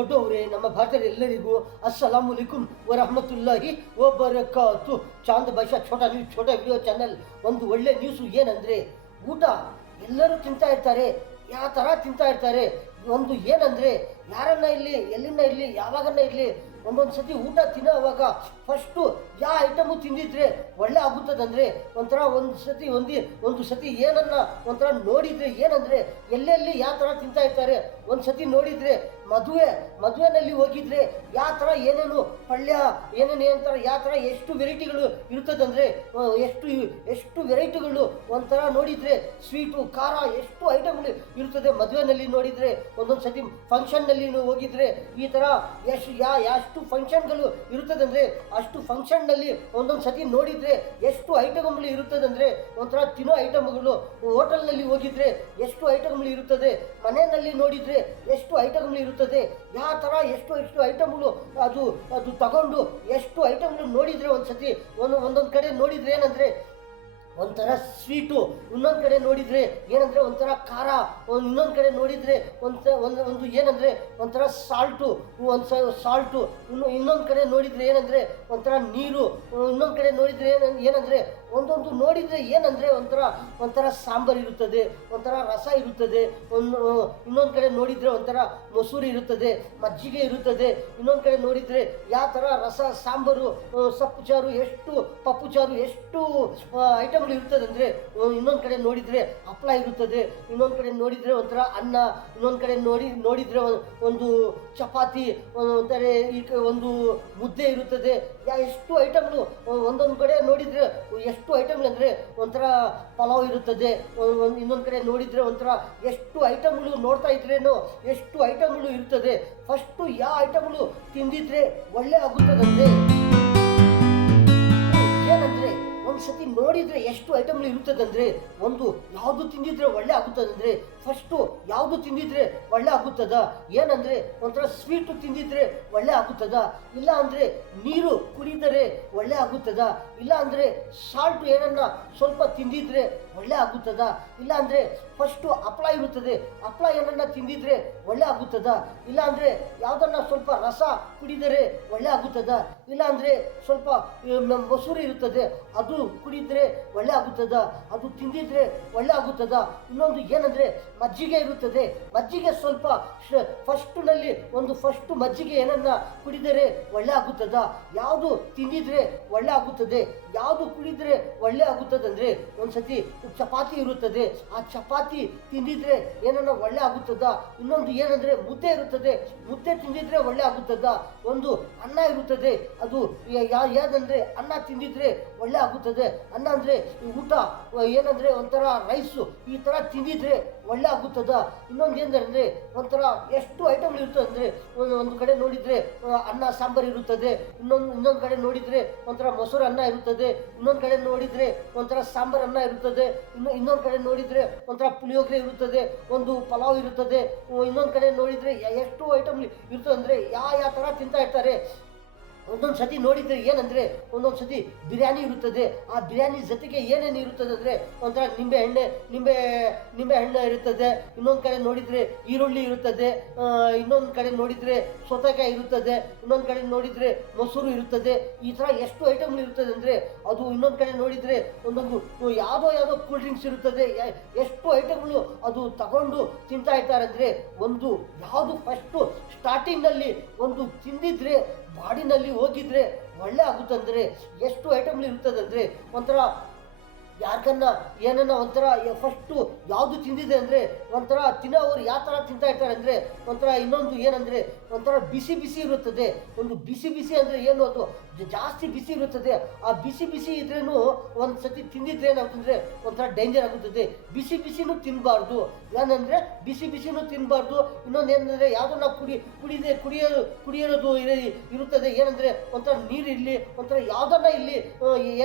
ದೊಡ್ಡವರೇ, ನಮ್ಮ ಭಾರತದ ಎಲ್ಲರಿಗೂ ಅಸ್ಸಲಾಮು ಅಲೈಕುಂ ವರಹಮತುಲ್ಲಾಹಿ ವಬರಕಾತು. ಚಾಂದ್ ಭಾಷಾ ಛೋಟಾ ನ್ಯೂಸ್ ಛೋಟಾ ವಿಡಿಯೋ ಚಾನಲ್. ಒಂದು ಒಳ್ಳೆ ನ್ಯೂಸು ಏನಂದರೆ, ಊಟ ಎಲ್ಲರೂ ತಿಂತಾ ಇರ್ತಾರೆ, ಯಾವ ಥರ ತಿಂತಾ ಇರ್ತಾರೆ. ಒಂದು ಏನಂದರೆ, ಯಾರನ್ನ ಇರಲಿ, ಎಲ್ಲಿನ ಇರಲಿ, ಯಾವಾಗನ್ನ ಇರಲಿ, ಒಂದೊಂದು ಸತಿ ಊಟ ತಿನ್ನೋವಾಗ ಫಸ್ಟು ಯಾವ ಐಟಮು ತಿಂದಿದ್ರೆ ಒಳ್ಳೆ ಆಗುತ್ತದಂದರೆ, ಒಂಥರ ಒಂದು ಸತಿ ಏನನ್ನ ಒಂಥರ ನೋಡಿದರೆ ಏನಂದರೆ, ಎಲ್ಲೆಲ್ಲಿ ಯಾವ ಥರ ತಿಂತಾ ಇರ್ತಾರೆ. ಒಂದು ಸತಿ ನೋಡಿದರೆ ಮದುವೆನಲ್ಲಿ ಹೋಗಿದ್ರೆ ಯಾವ ಥರ ಏನೇನು ಪಲ್ಯ ಏನೇನು ಅಂತಾರೆ, ಯಾವ ಥರ ಎಷ್ಟು ವೆರೈಟಿಗಳು ಇರ್ತದಂದರೆ, ಎಷ್ಟು ವೆರೈಟಿಗಳು ಒಂಥರ ನೋಡಿದರೆ, ಸ್ವೀಟು ಖಾರ ಎಷ್ಟು ಐಟಮ್ಗಳು ಇರ್ತದೆ. ಮದುವೆನಲ್ಲಿ ನೋಡಿದರೆ, ಒಂದೊಂದು ಸತಿ ಫಂಕ್ಷನ್ನಲ್ಲಿ ಹೋಗಿದ್ರೆ ಈ ಥರ ಎಷ್ಟು ಫಂಕ್ಷನ್ಗಳು ಇರುತ್ತದಂದರೆ, ಅಷ್ಟು ಫಂಕ್ಷನ್ನಲ್ಲಿ ಒಂದೊಂದು ಸತಿ ನೋಡಿದರೆ ಎಷ್ಟು ಐಟಮ್ಗಳು ಇರುತ್ತದಂದರೆ, ಒಂಥರ ತಿನ್ನೋ ಐಟಮ್ಗಳು. ಹೋಟೆಲ್ನಲ್ಲಿ ಹೋಗಿದ್ರೆ ಎಷ್ಟು ಐಟಮ್ಗಳು ಇರುತ್ತದೆ, ಮನೆಯಲ್ಲಿ ನೋಡಿದರೆ ಎಷ್ಟು ಐಟಮ್ಗಳು ಇರುತ್ತದೆ. ಯಾವ ಥರ ಎಷ್ಟು ಐಟಮ್ಗಳು ಅದು ತಗೊಂಡು ಎಷ್ಟು ಐಟಮ್ಗಳು ನೋಡಿದರೆ ಒಂದೊಂದು ಕಡೆ ನೋಡಿದರೆ ಏನಂದರೆ ಒಂಥರ ಸ್ವೀಟು, ಇನ್ನೊಂದು ಕಡೆ ನೋಡಿದರೆ ಏನಂದರೆ ಒಂಥರ ಖಾರ, ಇನ್ನೊಂದು ಕಡೆ ನೋಡಿದರೆ ಒಂದು ಏನಂದರೆ ಒಂಥರ ಸಾಲ್ಟು, ಇನ್ನೊಂದು ಕಡೆ ನೋಡಿದರೆ ಏನಂದರೆ ಒಂಥರ ನೀರು, ಇನ್ನೊಂದು ಕಡೆ ನೋಡಿದರೆ ಏನಂದರೆ ಒಂದೊಂದು ನೋಡಿದರೆ ಏನಂದರೆ ಒಂಥರ ಸಾಂಬಾರು ಇರುತ್ತದೆ, ಒಂಥರ ರಸ ಇರುತ್ತದೆ. ಇನ್ನೊಂದು ಕಡೆ ನೋಡಿದರೆ ಒಂಥರ ಮೊಸರು ಇರುತ್ತದೆ, ಮಜ್ಜಿಗೆ ಇರುತ್ತದೆ. ಇನ್ನೊಂದು ಕಡೆ ನೋಡಿದರೆ ಯಾವ ಥರ ರಸ, ಸಾಂಬಾರು, ಸೊಪ್ಪು ಚಾರು, ಪಪ್ಪು ಚಾರು, ಎಷ್ಟು ಐಟಮ್ಗಳು ಇರ್ತದೆ ಅಂದರೆ. ಇನ್ನೊಂದು ಕಡೆ ನೋಡಿದರೆ ಹಪ್ಪಳ ಇರುತ್ತದೆ, ಇನ್ನೊಂದು ಕಡೆ ನೋಡಿದರೆ ಒಂಥರ ಅನ್ನ, ಇನ್ನೊಂದು ಕಡೆ ನೋಡಿದರೆ ಒಂದು ಚಪಾತಿ, ಒಂಥರ ಒಂದು ಮುದ್ದೆ ಇರುತ್ತದೆ. ಎಷ್ಟು ಐಟಮ್ಗಳು ಒಂದೊಂದು ಕಡೆ ನೋಡಿದರೆ ಎಷ್ಟು ಐಟಮ್ಗಳು ಅಂದರೆ ಒಂಥರ ಪಲಾವ್ ಇರುತ್ತದೆ. ಇನ್ನೊಂದು ಕಡೆ ನೋಡಿದರೆ ಒಂಥರ ಎಷ್ಟು ಐಟಮ್ಗಳು ನೋಡ್ತಾ ಇದ್ರೇನೋ ಎಷ್ಟು ಐಟಮ್ಗಳು ಇರ್ತದೆ. ಫಸ್ಟು ಯಾವ ಐಟಮ್ಗಳು ತಿಂದಿದ್ರೆ ಒಳ್ಳೆ ಆಗುತ್ತದಂದರೆ ಏನಂದರೆ, ಒಂದು ಸತಿ ನೋಡಿದರೆ ಎಷ್ಟು ಐಟಮ್ಗಳು ಇರುತ್ತದಂದರೆ, ಒಂದು ಯಾವುದು ತಿಂದಿದ್ರೆ ಒಳ್ಳೆ ಆಗುತ್ತದಂದರೆ ಫಸ್ಟು ಯಾವುದು ತಿಂದಿದ್ರೆ ಒಳ್ಳೆ ಆಗುತ್ತದ ಏನಂದರೆ, ಒಂಥರ ಸ್ವೀಟು ತಿಂದಿದ್ರೆ ಒಳ್ಳೆ ಆಗುತ್ತದ, ಇಲ್ಲ ಅಂದರೆ ನೀರು ಕುಡಿದರೆ ಒಳ್ಳೆ ಆಗುತ್ತದ, ಇಲ್ಲ ಅಂದರೆ ಸಾಲ್ಟು ಏನನ್ನ ಸ್ವಲ್ಪ ತಿಂದಿದ್ರೆ ಒಳ್ಳೆ ಆಗುತ್ತದ, ಇಲ್ಲ ಅಂದರೆ ಫಸ್ಟು ಹಪ್ಪಳ ಇರುತ್ತದೆ, ಹಪ್ಪಳ ಏನನ್ನ ತಿಂದಿದ್ರೆ ಒಳ್ಳೆ ಆಗುತ್ತದ, ಇಲ್ಲ ಅಂದರೆ ಯಾವುದನ್ನ ಸ್ವಲ್ಪ ರಸ ಕುಡಿದರೆ ಒಳ್ಳೆ ಆಗುತ್ತದ, ಇಲ್ಲ ಅಂದರೆ ಸ್ವಲ್ಪ ಮೊಸರು ಇರುತ್ತದೆ ಅದು ಕುಡಿದ್ರೆ ಒಳ್ಳೆ ಆಗುತ್ತದ, ಅದು ತಿಂದಿದ್ರೆ ಒಳ್ಳೆ ಆಗುತ್ತದ. ಇನ್ನೊಂದು ಏನಂದರೆ ಮಜ್ಜಿಗೆ ಇರುತ್ತದೆ, ಮಜ್ಜಿಗೆ ಸ್ವಲ್ಪ ಫಸ್ಟು ಮಜ್ಜಿಗೆ ಏನನ್ನ ಕುಡಿದರೆ ಒಳ್ಳೆ ಆಗುತ್ತದ, ಯಾವುದು ತಿಂದಿದ್ರೆ ಒಳ್ಳೆ ಆಗುತ್ತದೆ, ಯಾವುದು ಕುಡಿದ್ರೆ ಒಳ್ಳೆ ಆಗುತ್ತದಂದರೆ ಒಂದ್ಸತಿ ಚಪಾತಿ ಇರುತ್ತದೆ, ಆ ಚಪಾತಿ ತಿಂದಿದ್ರೆ ಏನನ್ನ ಒಳ್ಳೆ ಆಗುತ್ತದ. ಇನ್ನೊಂದು ಏನಂದರೆ ಮುದ್ದೆ ಇರುತ್ತದೆ, ಮುದ್ದೆ ತಿಂದಿದ್ರೆ ಒಳ್ಳೆ ಆಗುತ್ತದ. ಒಂದು ಅನ್ನ ಇರುತ್ತದೆ, ಅದು ಯಾವ್ದಂದ್ರೆ ಅನ್ನ ತಿಂದಿದ್ರೆ ಒಳ್ಳೆ ಆಗುತ್ತದೆ. ಅನ್ನ ಅಂದರೆ ಊಟ ಏನಂದರೆ ಒಂಥರ ರೈಸು, ಈ ಥರ ತಿಂದಿದ್ರೆ ಒಳ್ಳೆ ಆಗುತ್ತದ. ಇನ್ನೊಂದು ಏನಂದರೆ ಒಂಥರ ಎಷ್ಟು ಐಟಮ್ಗಳು ಇರ್ತದೆ ಅಂದರೆ, ಒಂದು ಕಡೆ ನೋಡಿದರೆ ಅನ್ನ ಸಾಂಬಾರು ಇರುತ್ತದೆ, ಇನ್ನೊಂದು ಕಡೆ ನೋಡಿದರೆ ಒಂಥರ ಮೊಸರು ಅನ್ನ ಇರುತ್ತದೆ, ಇನ್ನೊಂದು ಕಡೆ ನೋಡಿದರೆ ಒಂಥರ ಸಾಂಬಾರು ಅನ್ನ ಇರುತ್ತದೆ, ಇನ್ನೊಂದು ಕಡೆ ನೋಡಿದರೆ ಒಂಥರ ಪುಳಿಯೋಗರೆ ಇರುತ್ತದೆ, ಒಂದು ಪಲಾವ್ ಇರುತ್ತದೆ. ಇನ್ನೊಂದು ಕಡೆ ನೋಡಿದರೆ ಎಷ್ಟು ಐಟಮ್ ಇರ್ತದೆ ಅಂದರೆ ಯಾವ ಥರ ತಿಂತಾ ಇರ್ತಾರೆ. ಒಂದೊಂದು ಸತಿ ನೋಡಿದರೆ ಏನಂದರೆ ಒಂದೊಂದು ಸತಿ ಬಿರಿಯಾನಿ ಇರುತ್ತದೆ, ಆ ಬಿರಿಯಾನಿ ಜೊತೆಗೆ ಏನೇನು ಇರುತ್ತದೆ ಅಂದರೆ ಒಂಥರ ನಿಂಬೆ ಹಣ್ಣು ಇರುತ್ತದೆ, ಇನ್ನೊಂದು ಕಡೆ ನೋಡಿದರೆ ಈರುಳ್ಳಿ ಇರುತ್ತದೆ, ಇನ್ನೊಂದು ಕಡೆ ನೋಡಿದರೆ ಸೌತೆಕಾಯಿ ಇರುತ್ತದೆ, ಇನ್ನೊಂದು ಕಡೆ ನೋಡಿದರೆ ಮೊಸರು ಇರುತ್ತದೆ. ಈ ಥರ ಎಷ್ಟು ಐಟಮ್ಗಳು ಇರುತ್ತದೆ ಅಂದರೆ ಅದು. ಇನ್ನೊಂದು ಕಡೆ ನೋಡಿದರೆ ಒಂದೊಂದು ಯಾವುದೋ ಕೂಲ್ ಡ್ರಿಂಕ್ಸ್ ಇರುತ್ತದೆ, ಎಷ್ಟು ಐಟಮ್ಗಳು ಅದು ತಗೊಂಡು ತಿಂತಾ ಇರ್ತಾರೆ ಅಂದರೆ. ಒಂದು ಯಾವುದು ಫಸ್ಟು ಸ್ಟಾರ್ಟಿಂಗ್ನಲ್ಲಿ ಒಂದು ತಿಂದಿದ್ರೆ ಬಾಡಿನಲ್ಲಿ ಹೋಗಿದ್ರೆ ಒಳ್ಳೆ ಆಗುತ್ತಂದರೆ ಎಷ್ಟು ಐಟಮ್ಗಳು ಇರ್ತದಂದರೆ ಒಂಥರ ಯಾಕನ್ನ ಏನನ್ನ ಒಂಥರ ಫಸ್ಟು ಯಾವುದು ತಿಂದಿದೆ ಅಂದರೆ ಒಂಥರ ತಿನ್ನೋರು ಯಾವ ಥರ ತಿಂತಾ ಇರ್ತಾರೆ ಅಂದರೆ ಒಂಥರ. ಇನ್ನೊಂದು ಏನಂದರೆ ಒಂಥರ ಬಿಸಿ ಇರುತ್ತದೆ. ಒಂದು ಬಿಸಿ ಅಂದರೆ ಏನು, ಅದು ಜಾಸ್ತಿ ಬಿಸಿ ಇರುತ್ತದೆ. ಆ ಬಿಸಿ ಇದ್ರೇನು ಒಂದು ಸತಿ ತಿಂದಿದ್ರೆ ಏನಾಗ್ತಂದರೆ ಒಂಥರ ಡೇಂಜರ್ ಆಗುತ್ತದೆ. ಬಿಸಿನೂ ತಿನ್ನಬಾರ್ದು, ಏನಂದರೆ ಬಿಸಿನೂ ತಿನ್ನಬಾರ್ದು. ಇನ್ನೊಂದು ಏನಂದರೆ ಯಾವುದನ್ನ ಕುಡಿಯೋದು ಇರುತ್ತದೆ, ಏನಂದರೆ ಒಂಥರ ನೀರಿರಲಿ, ಒಂಥರ ಯಾವುದನ್ನ ಇಲ್ಲಿ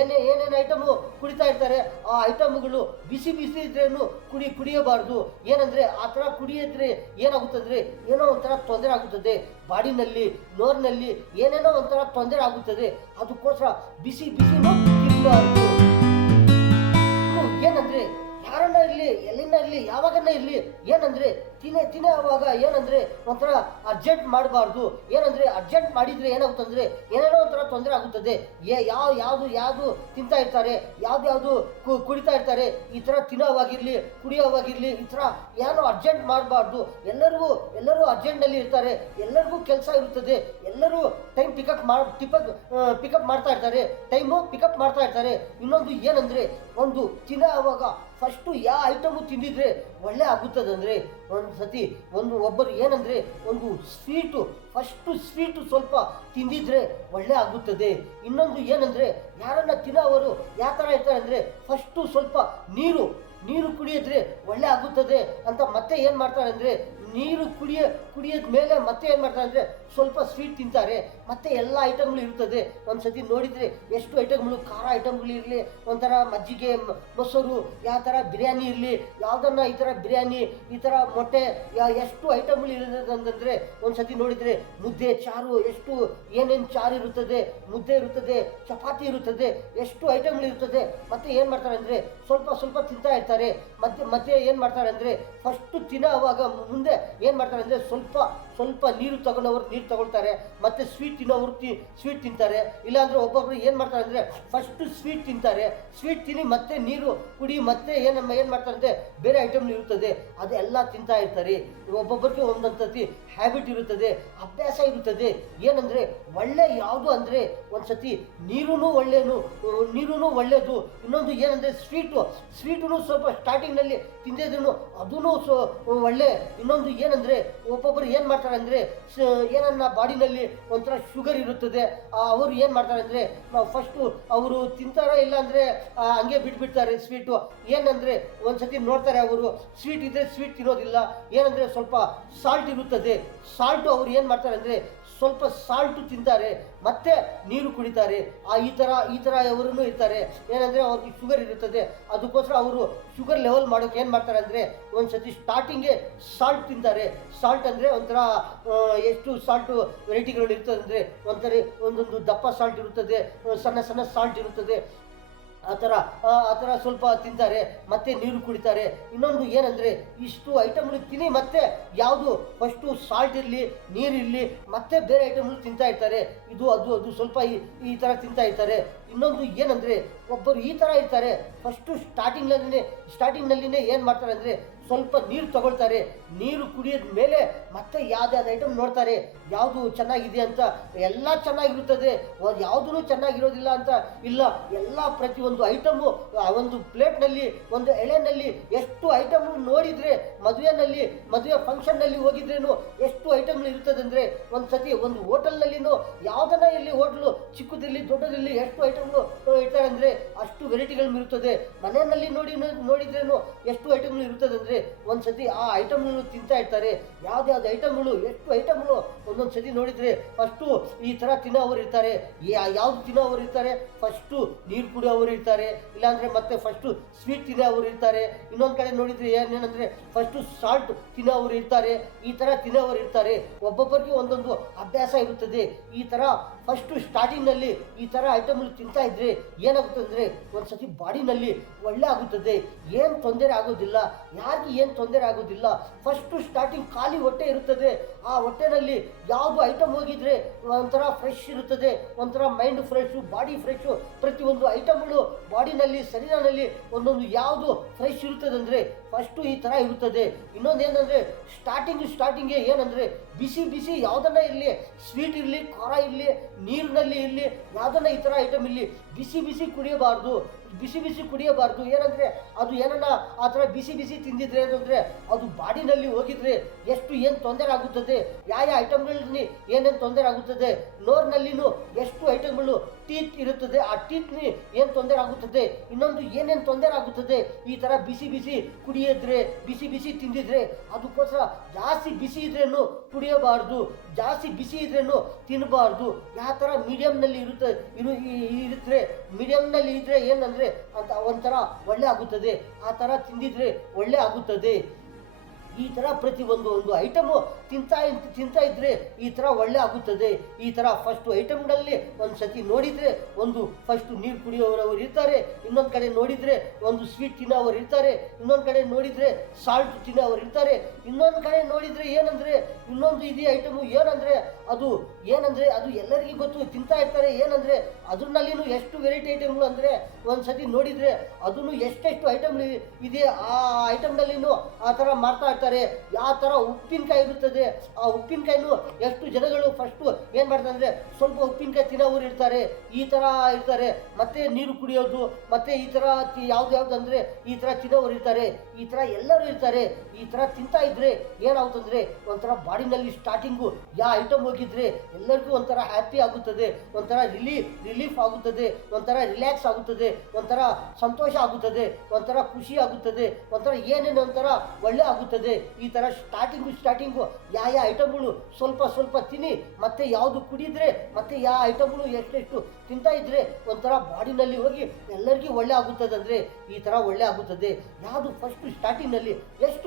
ಏನೇನು ಐಟಮು ಕುಡಿತಾ ಇರ್ತಾರೆ, ಆ ಐಟಮ್ಗಳು ಬಿಸಿ ಇದ್ರೇನು ಕುಡಿಯಬಾರ್ದು. ಏನಂದರೆ ಆ ಥರ ಕುಡಿಯಿದ್ರೆ ಏನಾಗುತ್ತಂದರೆ ಏನೋ ಒಂಥರ ತೊಂದರೆ ಆಗುತ್ತದೆ, ಬಾಡಿನಲ್ಲಿ ನೋರ್ನಲ್ಲಿ ಏನೇನೋ ಒಂಥರ ತೊಂದರೆ ಆಗುತ್ತದೆ. ಅದಕ್ಕೋಸ್ಕರ ಬಿಸಿನೂ ತಿನ್ನಬಾರ್ದು. ಏನಂದರೆ ಯಾರನ್ನ ಇರಲಿ, ಎಲ್ಲಿನ ಇರಲಿ, ಯಾವಾಗನ್ನ ಇರಲಿ, ಏನಂದರೆ ತಿನ್ನುವಾಗ ಏನಂದರೆ ಒಂಥರ ಅರ್ಜೆಂಟ್ ಮಾಡಬಾರ್ದು. ಏನಂದರೆ ಅರ್ಜೆಂಟ್ ಮಾಡಿದರೆ ಏನಾಗುತ್ತಂದರೆ ಏನೇನೋ ಒಂಥರ ತೊಂದರೆ ಆಗುತ್ತದೆ. ಯಾವುದು ತಿಂತಾ ಇರ್ತಾರೆ, ಯಾವ್ದು ಕುಡಿತಾ ಇರ್ತಾರೆ, ಈ ಥರ ತಿನ್ನೋವಾಗಿರಲಿ ಕುಡಿಯೋವಾಗಿರಲಿ ಈ ಥರ ಏನೋ ಅರ್ಜೆಂಟ್ ಮಾಡಬಾರ್ದು. ಎಲ್ಲರೂ ಅರ್ಜೆಂಟ್ನಲ್ಲಿ ಇರ್ತಾರೆ, ಎಲ್ಲರಿಗೂ ಕೆಲಸ ಇರುತ್ತದೆ, ಎಲ್ಲರೂ ಟೈಮ್ ಪಿಕಪ್ ಮಾಡ್ತಾ ಇರ್ತಾರೆ, ಟೈಮು ಪಿಕಪ್ ಮಾಡ್ತಾ ಇರ್ತಾರೆ. ಇನ್ನೊಂದು ಏನಂದರೆ ಒಂದು ತಿನ್ನೋವಾಗ ಫಸ್ಟು ಯಾವ ಐಟಮು ತಿಂದಿದ್ರೆ ಒಳ್ಳೆ ಆಗುತ್ತದಂದರೆ ಒಬ್ಬರು ಏನಂದರೆ ಒಂದು ಫಸ್ಟು ಸ್ವೀಟು ಸ್ವಲ್ಪ ತಿಂದಿದ್ರೆ ಒಳ್ಳೆ ಆಗುತ್ತದೆ. ಇನ್ನೊಂದು ಏನಂದರೆ ಯಾರನ್ನ ತಿನ್ನೋವರು ಯಾವ ಥರ ಇರ್ತಾರೆ ಅಂದರೆ ಫಸ್ಟು ಸ್ವಲ್ಪ ನೀರು ಕುಡಿಯಿದ್ರೆ ಒಳ್ಳೆ ಆಗುತ್ತದೆ ಅಂತ ಮತ್ತೆ ಏನು ಮಾಡ್ತಾರೆ ಅಂದರೆ ನೀರು ಕುಡಿಯೋದ ಮೇಲೆ ಮತ್ತೆ ಏನು ಮಾಡ್ತಾರೆ ಅಂದರೆ ಸ್ವಲ್ಪ ಸ್ವೀಟ್ ತಿಂತಾರೆ. ಮತ್ತೆ ಎಲ್ಲ ಐಟಮ್ಗಳು ಇರ್ತದೆ. ಒಂದ್ಸತಿ ನೋಡಿದರೆ ಎಷ್ಟು ಐಟಮ್ಗಳು, ಖಾರ ಐಟಮ್ಗಳು ಇರಲಿ, ಒಂಥರ ಮಜ್ಜಿಗೆ ಮೊಸರು, ಯಾವ ಥರ ಬಿರಿಯಾನಿ ಇರಲಿ, ಯಾವುದನ್ನ ಈ ಥರ ಬಿರಿಯಾನಿ, ಈ ಥರ ಮೊಟ್ಟೆ, ಎಷ್ಟು ಐಟಮ್ಗಳು ಇರೋದು ಅಂತಂದರೆ ಒಂದ್ಸತಿ ನೋಡಿದರೆ ಮುದ್ದೆ ಚಾರು, ಎಷ್ಟು ಏನೇನು ಚಾರು ಇರುತ್ತದೆ, ಮುದ್ದೆ ಇರುತ್ತದೆ, ಚಪಾತಿ ಇರುತ್ತದೆ, ಎಷ್ಟು ಐಟಮ್ಗಳು ಇರ್ತದೆ. ಮತ್ತೆ ಏನು ಮಾಡ್ತಾರೆ ಅಂದರೆ ಸ್ವಲ್ಪ ತಿಂತಾ ಇರ್ತಾರೆ. ಮತ್ತೆ ಏನು ಮಾಡ್ತಾರೆ ಅಂದರೆ ಫಸ್ಟು ತಿನ್ನೋವಾಗ ಮುಂದೆ ಏನು ಮಾಡ್ತಾರೆ ಅಂದರೆ ಸ್ವಲ್ಪ ನೀರು ತಗೊಳ್ತಾರೆ. ಮತ್ತೆ ಸ್ವೀಟ್ ತಿನ್ನೋರು ಸ್ವೀಟ್ ತಿಂತಾರೆ. ಇಲ್ಲಾಂದರೆ ಒಬ್ಬೊಬ್ರು ಏನು ಮಾಡ್ತಾರೆ ಅಂದರೆ ಫಸ್ಟು ಸ್ವೀಟ್ ತಿಂತಾರೆ, ಸ್ವೀಟ್ ತಿನ್ನಿ ಮತ್ತೆ ನೀರು ಕುಡಿ, ಮತ್ತೆ ಏನು ಮಾಡ್ತಾರೆ ಅಂದರೆ ಬೇರೆ ಐಟಮ್ ಇರುತ್ತದೆ ಅದೆಲ್ಲ ತಿಂತಾ ಇರ್ತಾರೆ. ಒಬ್ಬೊಬ್ಬರಿಗೆ ಒಂದೊಂದು ಹ್ಯಾಬಿಟ್ ಇರುತ್ತದೆ, ಅಭ್ಯಾಸ ಇರುತ್ತದೆ. ಏನಂದರೆ ಒಳ್ಳೆ ಯಾವುದು ಅಂದರೆ ಒಂದ್ಸತಿ ನೀರೂ ಒಳ್ಳೆಯದು. ಇನ್ನೊಂದು ಏನಂದರೆ ಸ್ವೀಟು ಸ್ವಲ್ಪ ಸ್ಟಾರ್ಟಿಂಗ್ನಲ್ಲಿ ತಿಂದಿದ್ರು ಅದೂ ಒಳ್ಳೆ. ಇನ್ನೊಂದು ಏನಂದರೆ ಒಬ್ಬೊಬ್ಬರು ಏನು ಮಾಡ್ತಾರೆ ಅಂದರೆ ಏನನ್ನ ಬಾಡಿನಲ್ಲಿ ಒಂಥರ ಶುಗರ್ ಇರುತ್ತದೆ, ಅವರು ಏನು ಮಾಡ್ತಾರೆ ಅಂದರೆ ಫಸ್ಟು ಅವರು ತಿಂತಾರೋ ಇಲ್ಲ ಅಂದರೆ ಹಂಗೆ ಬಿಟ್ಬಿಡ್ತಾರೆ ಸ್ವೀಟು. ಏನಂದರೆ ಒಂದ್ಸತಿ ನೋಡ್ತಾರೆ ಅವರು ಸ್ವೀಟ್ ಇದ್ದರೆ ಸ್ವೀಟ್ ತಿನ್ನೋದಿಲ್ಲ. ಏನಂದರೆ ಸ್ವಲ್ಪ ಸಾಲ್ಟ್ ಇರುತ್ತದೆ, ಸಾಲ್ಟು ಅವ್ರು ಏನು ಮಾಡ್ತಾರೆ ಅಂದರೆ ಸ್ವಲ್ಪ ಸಾಲ್ಟು ತಿಂತಾರೆ, ಮತ್ತೆ ನೀರು ಕುಡಿತಾರೆ. ಈ ಥರ ಅವರೂ ಇರ್ತಾರೆ. ಏನಂದರೆ ಅವ್ರಿಗೆ ಶುಗರ್ ಇರುತ್ತದೆ, ಅದಕ್ಕೋಸ್ಕರ ಅವರು ಶುಗರ್ ಲೆವೆಲ್ ಮಾಡೋಕೆ ಏನು ಮಾಡ್ತಾರೆ ಅಂದರೆ ಒಂದ್ಸತಿ ಸ್ಟಾರ್ಟಿಂಗೇ ಸಾಲ್ಟ್ ತಿಂತಾರೆ. ಸಾಲ್ಟ್ ಅಂದರೆ ಒಂಥರ ಎಷ್ಟು ಸಾಲ್ಟು ವೆರೈಟಿಗಳು ಇರ್ತದೆ ಅಂದರೆ ಒಂದೊಂದು ದಪ್ಪ ಸಾಲ್ಟ್ ಇರುತ್ತದೆ, ಸಣ್ಣ ಸಾಲ್ಟ್ ಇರುತ್ತದೆ. ಆ ಥರ ಸ್ವಲ್ಪ ತಿಂತಾರೆ, ಮತ್ತೆ ನೀರು ಕುಡಿತಾರೆ. ಇನ್ನೊಂದು ಏನಂದರೆ ಇಷ್ಟು ಐಟಮ್ಗಳು ತಿನ್ನಿ ಮತ್ತೆ ಯಾವುದು ಫಸ್ಟು ಸಾಲ್ಟ್ ಇರಲಿ, ನೀರಿರಲಿ, ಮತ್ತೆ ಬೇರೆ ಐಟಮ್ಗಳು ತಿಂತಾ ಇರ್ತಾರೆ. ಇದು ಅದು ಸ್ವಲ್ಪ ಈ ಥರ ತಿಂತಾ ಇರ್ತಾರೆ. ಇನ್ನೊಂದು ಏನಂದರೆ ಒಬ್ಬರು ಈ ಥರ ಇರ್ತಾರೆ, ಫಸ್ಟು ಸ್ಟಾರ್ಟಿಂಗ್ನಲ್ಲಿನೇ ಏನು ಮಾಡ್ತಾರೆ ಅಂದರೆ ಸ್ವಲ್ಪ ನೀರು ತಗೊಳ್ತಾರೆ, ನೀರು ಕುಡಿಯೋದ ಮೇಲೆ ಮತ್ತೆ ಯಾವ್ದು ಐಟಮ್ ನೋಡ್ತಾರೆ ಯಾವುದು ಚೆನ್ನಾಗಿದೆ ಅಂತ. ಎಲ್ಲ ಚೆನ್ನಾಗಿರುತ್ತದೆ, ಯಾವುದೂ ಚೆನ್ನಾಗಿರೋದಿಲ್ಲ ಅಂತ ಇಲ್ಲ. ಎಲ್ಲ ಪ್ರತಿಯೊಂದು ಐಟಮು ಒಂದು ಪ್ಲೇಟ್ನಲ್ಲಿ, ಒಂದು ಎಳೆನಲ್ಲಿ ಎಷ್ಟು ಐಟಮ್ ನೋಡಿದರೆ ಮದುವೆ ಫಂಕ್ಷನ್ನಲ್ಲಿ ಹೋಗಿದ್ರೇನು ಎಷ್ಟು ಐಟಮ್ಗಳು ಇರ್ತದೆ ಅಂದರೆ ಒಂದ್ಸತಿ ಒಂದು ಹೋಟೆಲ್ನಲ್ಲಿನೂ ಯಾವುದನ್ನ ಇಲ್ಲಿ ಹೋಟ್ಲು ಚಿಕ್ಕದಿರಲಿ ದೊಡ್ಡದಿರಲಿ ಎಷ್ಟು ಐಟಮ್ಗಳು ಇರ್ತಾರೆ ಅಂದರೆ ಅಷ್ಟು ವೆರೈಟಿಗಳು ಇರುತ್ತದೆ. ಮನೆಯಲ್ಲಿ ನೋಡಿದ್ರೇನು ಎಷ್ಟು ಐಟಮ್ಗಳು ಇರುತ್ತದೆ ಅಂದರೆ ಒಂದ್ಸತಿ ಆ ಐಟಮ್ಗಳು ತಿಂತಾ ಇರ್ತಾರೆ. ಯಾವ್ದು ಐಟಮ್ಗಳು ಎಷ್ಟು ಐಟಮ್ಗಳು ಒಂದೊಂದು ಸತಿ ನೋಡಿದರೆ ಫಸ್ಟು ಈ ಥರ ತಿನ್ನೋರು ಇರ್ತಾರೆ, ಯಾವ್ದು ತಿನ್ನೋರು ಇರ್ತಾರೆ, ಫಸ್ಟು ನೀರು ಕುಡಿಯೋರು ಇರ್ತಾರೆ, ಇಲ್ಲಾಂದರೆ ಮತ್ತೆ ಫಸ್ಟು ಸ್ವೀಟ್ ತಿನ್ನೋರು ಇರ್ತಾರೆ. ಇನ್ನೊಂದು ಕಡೆ ನೋಡಿದರೆ ಏನೇನಂದರೆ ಫಸ್ಟು ಸಾಲ್ಟ್ ತಿನ್ನೋರು ಇರ್ತಾರೆ, ಈ ಥರ ತಿನ್ನೋರು ಇರ್ತಾರೆ. ಒಬ್ಬೊಬ್ಬರಿಗೆ ಒಂದೊಂದು ಅಭ್ಯಾಸ ಇರುತ್ತದೆ. ಈ ಥರ ಫಸ್ಟು ಸ್ಟಾರ್ಟಿಂಗ್ನಲ್ಲಿ ಈ ಥರ ಐಟಮ್ಗಳು ತಿಂತಾ ಇದ್ದರೆ ಏನಾಗುತ್ತೆ ಅಂದರೆ ಒಂದ್ಸತಿ ಬಾಡಿನಲ್ಲಿ ಒಳ್ಳೆ ಆಗುತ್ತದೆ, ಏನು ತೊಂದರೆ ಆಗೋದಿಲ್ಲ, ಯಾರಿಗೆ ಏನು ತೊಂದರೆ ಆಗೋದಿಲ್ಲ. ಫಸ್ಟು ಸ್ಟಾರ್ಟಿಂಗ್ ಖಾಲಿ ಹೊಟ್ಟೆ ಇರುತ್ತದೆ, ಆ ಹೊಟ್ಟೆನಲ್ಲಿ ಯಾವುದು ಐಟಮ್ ಹೋಗಿದ್ರೆ ಒಂಥರ ಫ್ರೆಶ್ ಇರುತ್ತದೆ, ಒಂಥರ ಮೈಂಡ್ ಫ್ರೆಶು, ಬಾಡಿ ಫ್ರೆಶು. ಪ್ರತಿಯೊಂದು ಐಟಮ್ಗಳು ಬಾಡಿನಲ್ಲಿ ಶರೀರನಲ್ಲಿ ಒಂದೊಂದು ಯಾವುದು ಫ್ರೆಶ್ ಇರುತ್ತದೆ ಅಂದರೆ ಫಸ್ಟು ಈ ಥರ ಇರುತ್ತದೆ. ಇನ್ನೊಂದು ಏನಂದರೆ ಸ್ಟಾರ್ಟಿಂಗ್ಗೆ ಏನಂದರೆ ಬಿಸಿ ಯಾವುದನ್ನ ಇರಲಿ, ಸ್ವೀಟ್ ಇರಲಿ, ಖಾರ ಇರಲಿ, ನೀರಿನಲ್ಲಿ ಇರಲಿ, ಯಾವುದನ್ನ ಈ ಥರ ಐಟಮ್ ಇರಲಿ, ಬಿಸಿ ಕುಡಿಯಬಾರ್ದು. ಏನಂದರೆ ಅದು ಏನನ್ನ ಆ ಥರ ಬಿಸಿ ತಿಂದಿದ್ರೆ ಅಂತಂದರೆ ಅದು ಬಾಡಿನಲ್ಲಿ ಹೋಗಿದ್ರೆ ಏನು ತೊಂದರೆ ಆಗುತ್ತದೆ, ಯಾವ ಐಟಮ್ಗಳಲ್ಲಿ ಏನೇನು ತೊಂದರೆ ಆಗುತ್ತದೆ. ನೋರ್ನಲ್ಲಿನೂ ಎಷ್ಟು ಐಟಮ್ಗಳು ಟೀತ್ ಇರುತ್ತದೆ, ಆ ಟೀತ್ನಿ ಏನು ತೊಂದರೆ ಆಗುತ್ತದೆ, ಇನ್ನೊಂದು ಏನೇನು ತೊಂದರೆ ಆಗುತ್ತದೆ ಈ ಥರ ಬಿಸಿ ಕುಡಿಯಿದ್ರೆ, ಬಿಸಿ ತಿಂದಿದ್ರೆ. ಅದಕ್ಕೋಸ್ಕರ ಜಾಸ್ತಿ ಬಿಸಿ ಇದ್ರೇನು ಕುಡಿಯಬಾರ್ದು, ಜಾಸ್ತಿ ಬಿಸಿ ಇದ್ರೇನು ತಿನ್ನಬಾರ್ದು. ಯಾವ ಥರ ಮೀಡಿಯಮ್ನಲ್ಲಿ ಇರುತ್ತೆ, ಮೀಡಿಯಮ್ನಲ್ಲಿ ಇದ್ದರೆ ಏನಂದರೆ ಅಂತ ಒಂಥರ ಒಳ್ಳೆ ಆಗುತ್ತದೆ. ಆ ಥರ ತಿಂದಿದ್ರೆ ಒಳ್ಳೆ ಆಗುತ್ತದೆ. ಈ ಥರ ಪ್ರತಿ ಒಂದು ಐಟಮು ತಿಂತಾ ಇದ್ರೆ ಈ ಥರ ಒಳ್ಳೆ ಆಗುತ್ತದೆ. ಈ ಥರ ಫಸ್ಟ್ ಐಟಮ್ನಲ್ಲಿ ಒಂದು ಸತಿ ನೋಡಿದರೆ ಒಂದು ಫಸ್ಟ್ ನೀರು ಕುಡಿಯೋರವರು ಇರ್ತಾರೆ, ಇನ್ನೊಂದು ಕಡೆ ನೋಡಿದರೆ ಒಂದು ಸ್ವೀಟ್ ತಿನ್ನೋರು ಇರ್ತಾರೆ, ಇನ್ನೊಂದು ಕಡೆ ನೋಡಿದರೆ ಸಾಲ್ಟ್ ತಿನ್ನೋರು ಇರ್ತಾರೆ, ಇನ್ನೊಂದು ಕಡೆ ನೋಡಿದರೆ ಏನಂದರೆ ಇನ್ನೊಂದು ಇದೆ ಐಟಮು ಏನಂದರೆ ಅದು ಎಲ್ಲರಿಗೂ ಗೊತ್ತು, ತಿಂತಾ ಇರ್ತಾರೆ. ಏನಂದರೆ ಅದ್ರಲ್ಲಿನೂ ಎಷ್ಟು ವೆರೈಟಿ ಐಟಮ್ಗಳು ಅಂದರೆ ಒಂದು ಸತಿ ನೋಡಿದರೆ ಅದನ್ನು ಎಷ್ಟೆಷ್ಟು ಐಟಮ್ ಇದೆ, ಆ ಐಟಮ್ನಲ್ಲಿನೂ ಆ ಥರ ಮಾಡ್ತಾ ಇರ್ತಾರೆ. ಯಾವ ಥರ ಉಪ್ಪಿನಕಾಯಿ ಇರುತ್ತದೆ, ಆ ಉಪ್ಪಿನಕಾಯಿನೂ ಎಷ್ಟು ಜನಗಳು ಫಸ್ಟು ಏನು ಮಾಡ್ತಾರೆ ಅಂದರೆ ಸ್ವಲ್ಪ ಉಪ್ಪಿನಕಾಯಿ ತಿನ್ನೋರು ಇರ್ತಾರೆ, ಈ ಥರ ಇರ್ತಾರೆ. ಮತ್ತು ನೀರು ಕುಡಿಯೋದು, ಮತ್ತು ಈ ಥರ ಯಾವ್ದು ಈ ಥರ ತಿನ್ನೋರು ಇರ್ತಾರೆ. ಈ ಥರ ಎಲ್ಲರೂ ಇರ್ತಾರೆ. ಈ ಥರ ತಿಂತಾ ಇದ್ರೆ ಏನಾಗುತ್ತಂದರೆ ಒಂಥರ ಬಾಡಿನಲ್ಲಿ ಸ್ಟಾರ್ಟಿಂಗು ಯಾವ ಐಟಮ್ ಹೋಗಿದ್ರೆ ಎಲ್ಲರಿಗೂ ಒಂಥರ ಹ್ಯಾಪಿ ಆಗುತ್ತದೆ, ಒಂಥರ ರಿಲೀಫ್ ಆಗುತ್ತದೆ, ಒಂಥರ ರಿಲ್ಯಾಕ್ಸ್ ಆಗುತ್ತದೆ, ಒಂಥರ ಸಂತೋಷ ಆಗುತ್ತದೆ, ಒಂಥರ ಖುಷಿ ಆಗುತ್ತದೆ, ಒಂಥರ ಏನೇನು ಒಂಥರ ಒಳ್ಳೆ ಆಗುತ್ತದೆ. ಈ ಥರ ಸ್ಟಾರ್ಟಿಂಗು ಯಾವ ಐಟಮ್ಗಳು ಸ್ವಲ್ಪ ತಿನ್ನಿ, ಮತ್ತು ಯಾವುದು ಕುಡಿದ್ರೆ ಮತ್ತು ಯಾವ ಐಟಮ್ಗಳು ಎಷ್ಟೆಷ್ಟು ತಿಂತಾ ಇದ್ರೆ ಒಂಥರ ಬಾಡಿನಲ್ಲಿ ಹೋಗಿ ಎಲ್ಲರಿಗೂ ಒಳ್ಳೆ ಆಗುತ್ತದೆ. ಅಂದರೆ ಈ ಥರ ಒಳ್ಳೆ ಆಗುತ್ತದೆ. ಯಾವುದು ಫಸ್ಟ್ ಸ್ಟಾರ್ಟಿಂಗ್ನಲ್ಲಿ ಎಷ್ಟು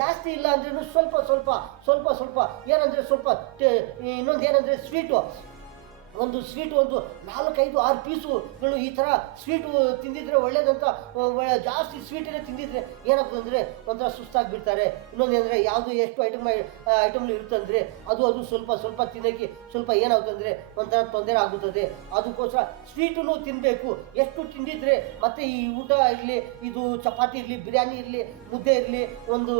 ಜಾಸ್ತಿ ಇಲ್ಲ ಅಂದ್ರೂ ಸ್ವಲ್ಪ ಏನಂದರೆ ಸ್ವಲ್ಪ ಇನ್ನೊಂದು ಏನಂದರೆ ಸ್ವೀಟು ಒಂದು 4-5-6 ಪೀಸುಗಳು ಈ ಥರ ಸ್ವೀಟು ತಿಂದಿದ್ರೆ ಒಳ್ಳೇದಂತ. ಜಾಸ್ತಿ ಸ್ವೀಟನ್ನೇ ತಿಂದಿದ್ರೆ ಏನಾಗ್ತದೆ ಅಂದರೆ ಒಂಥರ ಸುಸ್ತಾಗಿಬಿಡ್ತಾರೆ. ಇನ್ನೊಂದು ಏನಂದರೆ ಯಾವುದು ಎಷ್ಟು ಐಟಮ್ಗಳು ಇರುತ್ತಂದರೆ ಅದು ಸ್ವಲ್ಪ ತಿನ್ನೋಕ್ಕೆ ಸ್ವಲ್ಪ ಏನಾಗುತ್ತಂದರೆ ಒಂಥರ ತೊಂದರೆ ಆಗುತ್ತದೆ. ಅದಕ್ಕೋಸ್ಕರ ಸ್ವೀಟನ್ನು ತಿನ್ನಬೇಕು. ಎಷ್ಟು ತಿಂದಿದ್ರೆ ಮತ್ತು ಈ ಊಟ ಇರಲಿ, ಇದು ಚಪಾತಿ ಇರಲಿ, ಬಿರಿಯಾನಿ ಇರಲಿ, ಮುದ್ದೆ ಇರಲಿ, ಒಂದು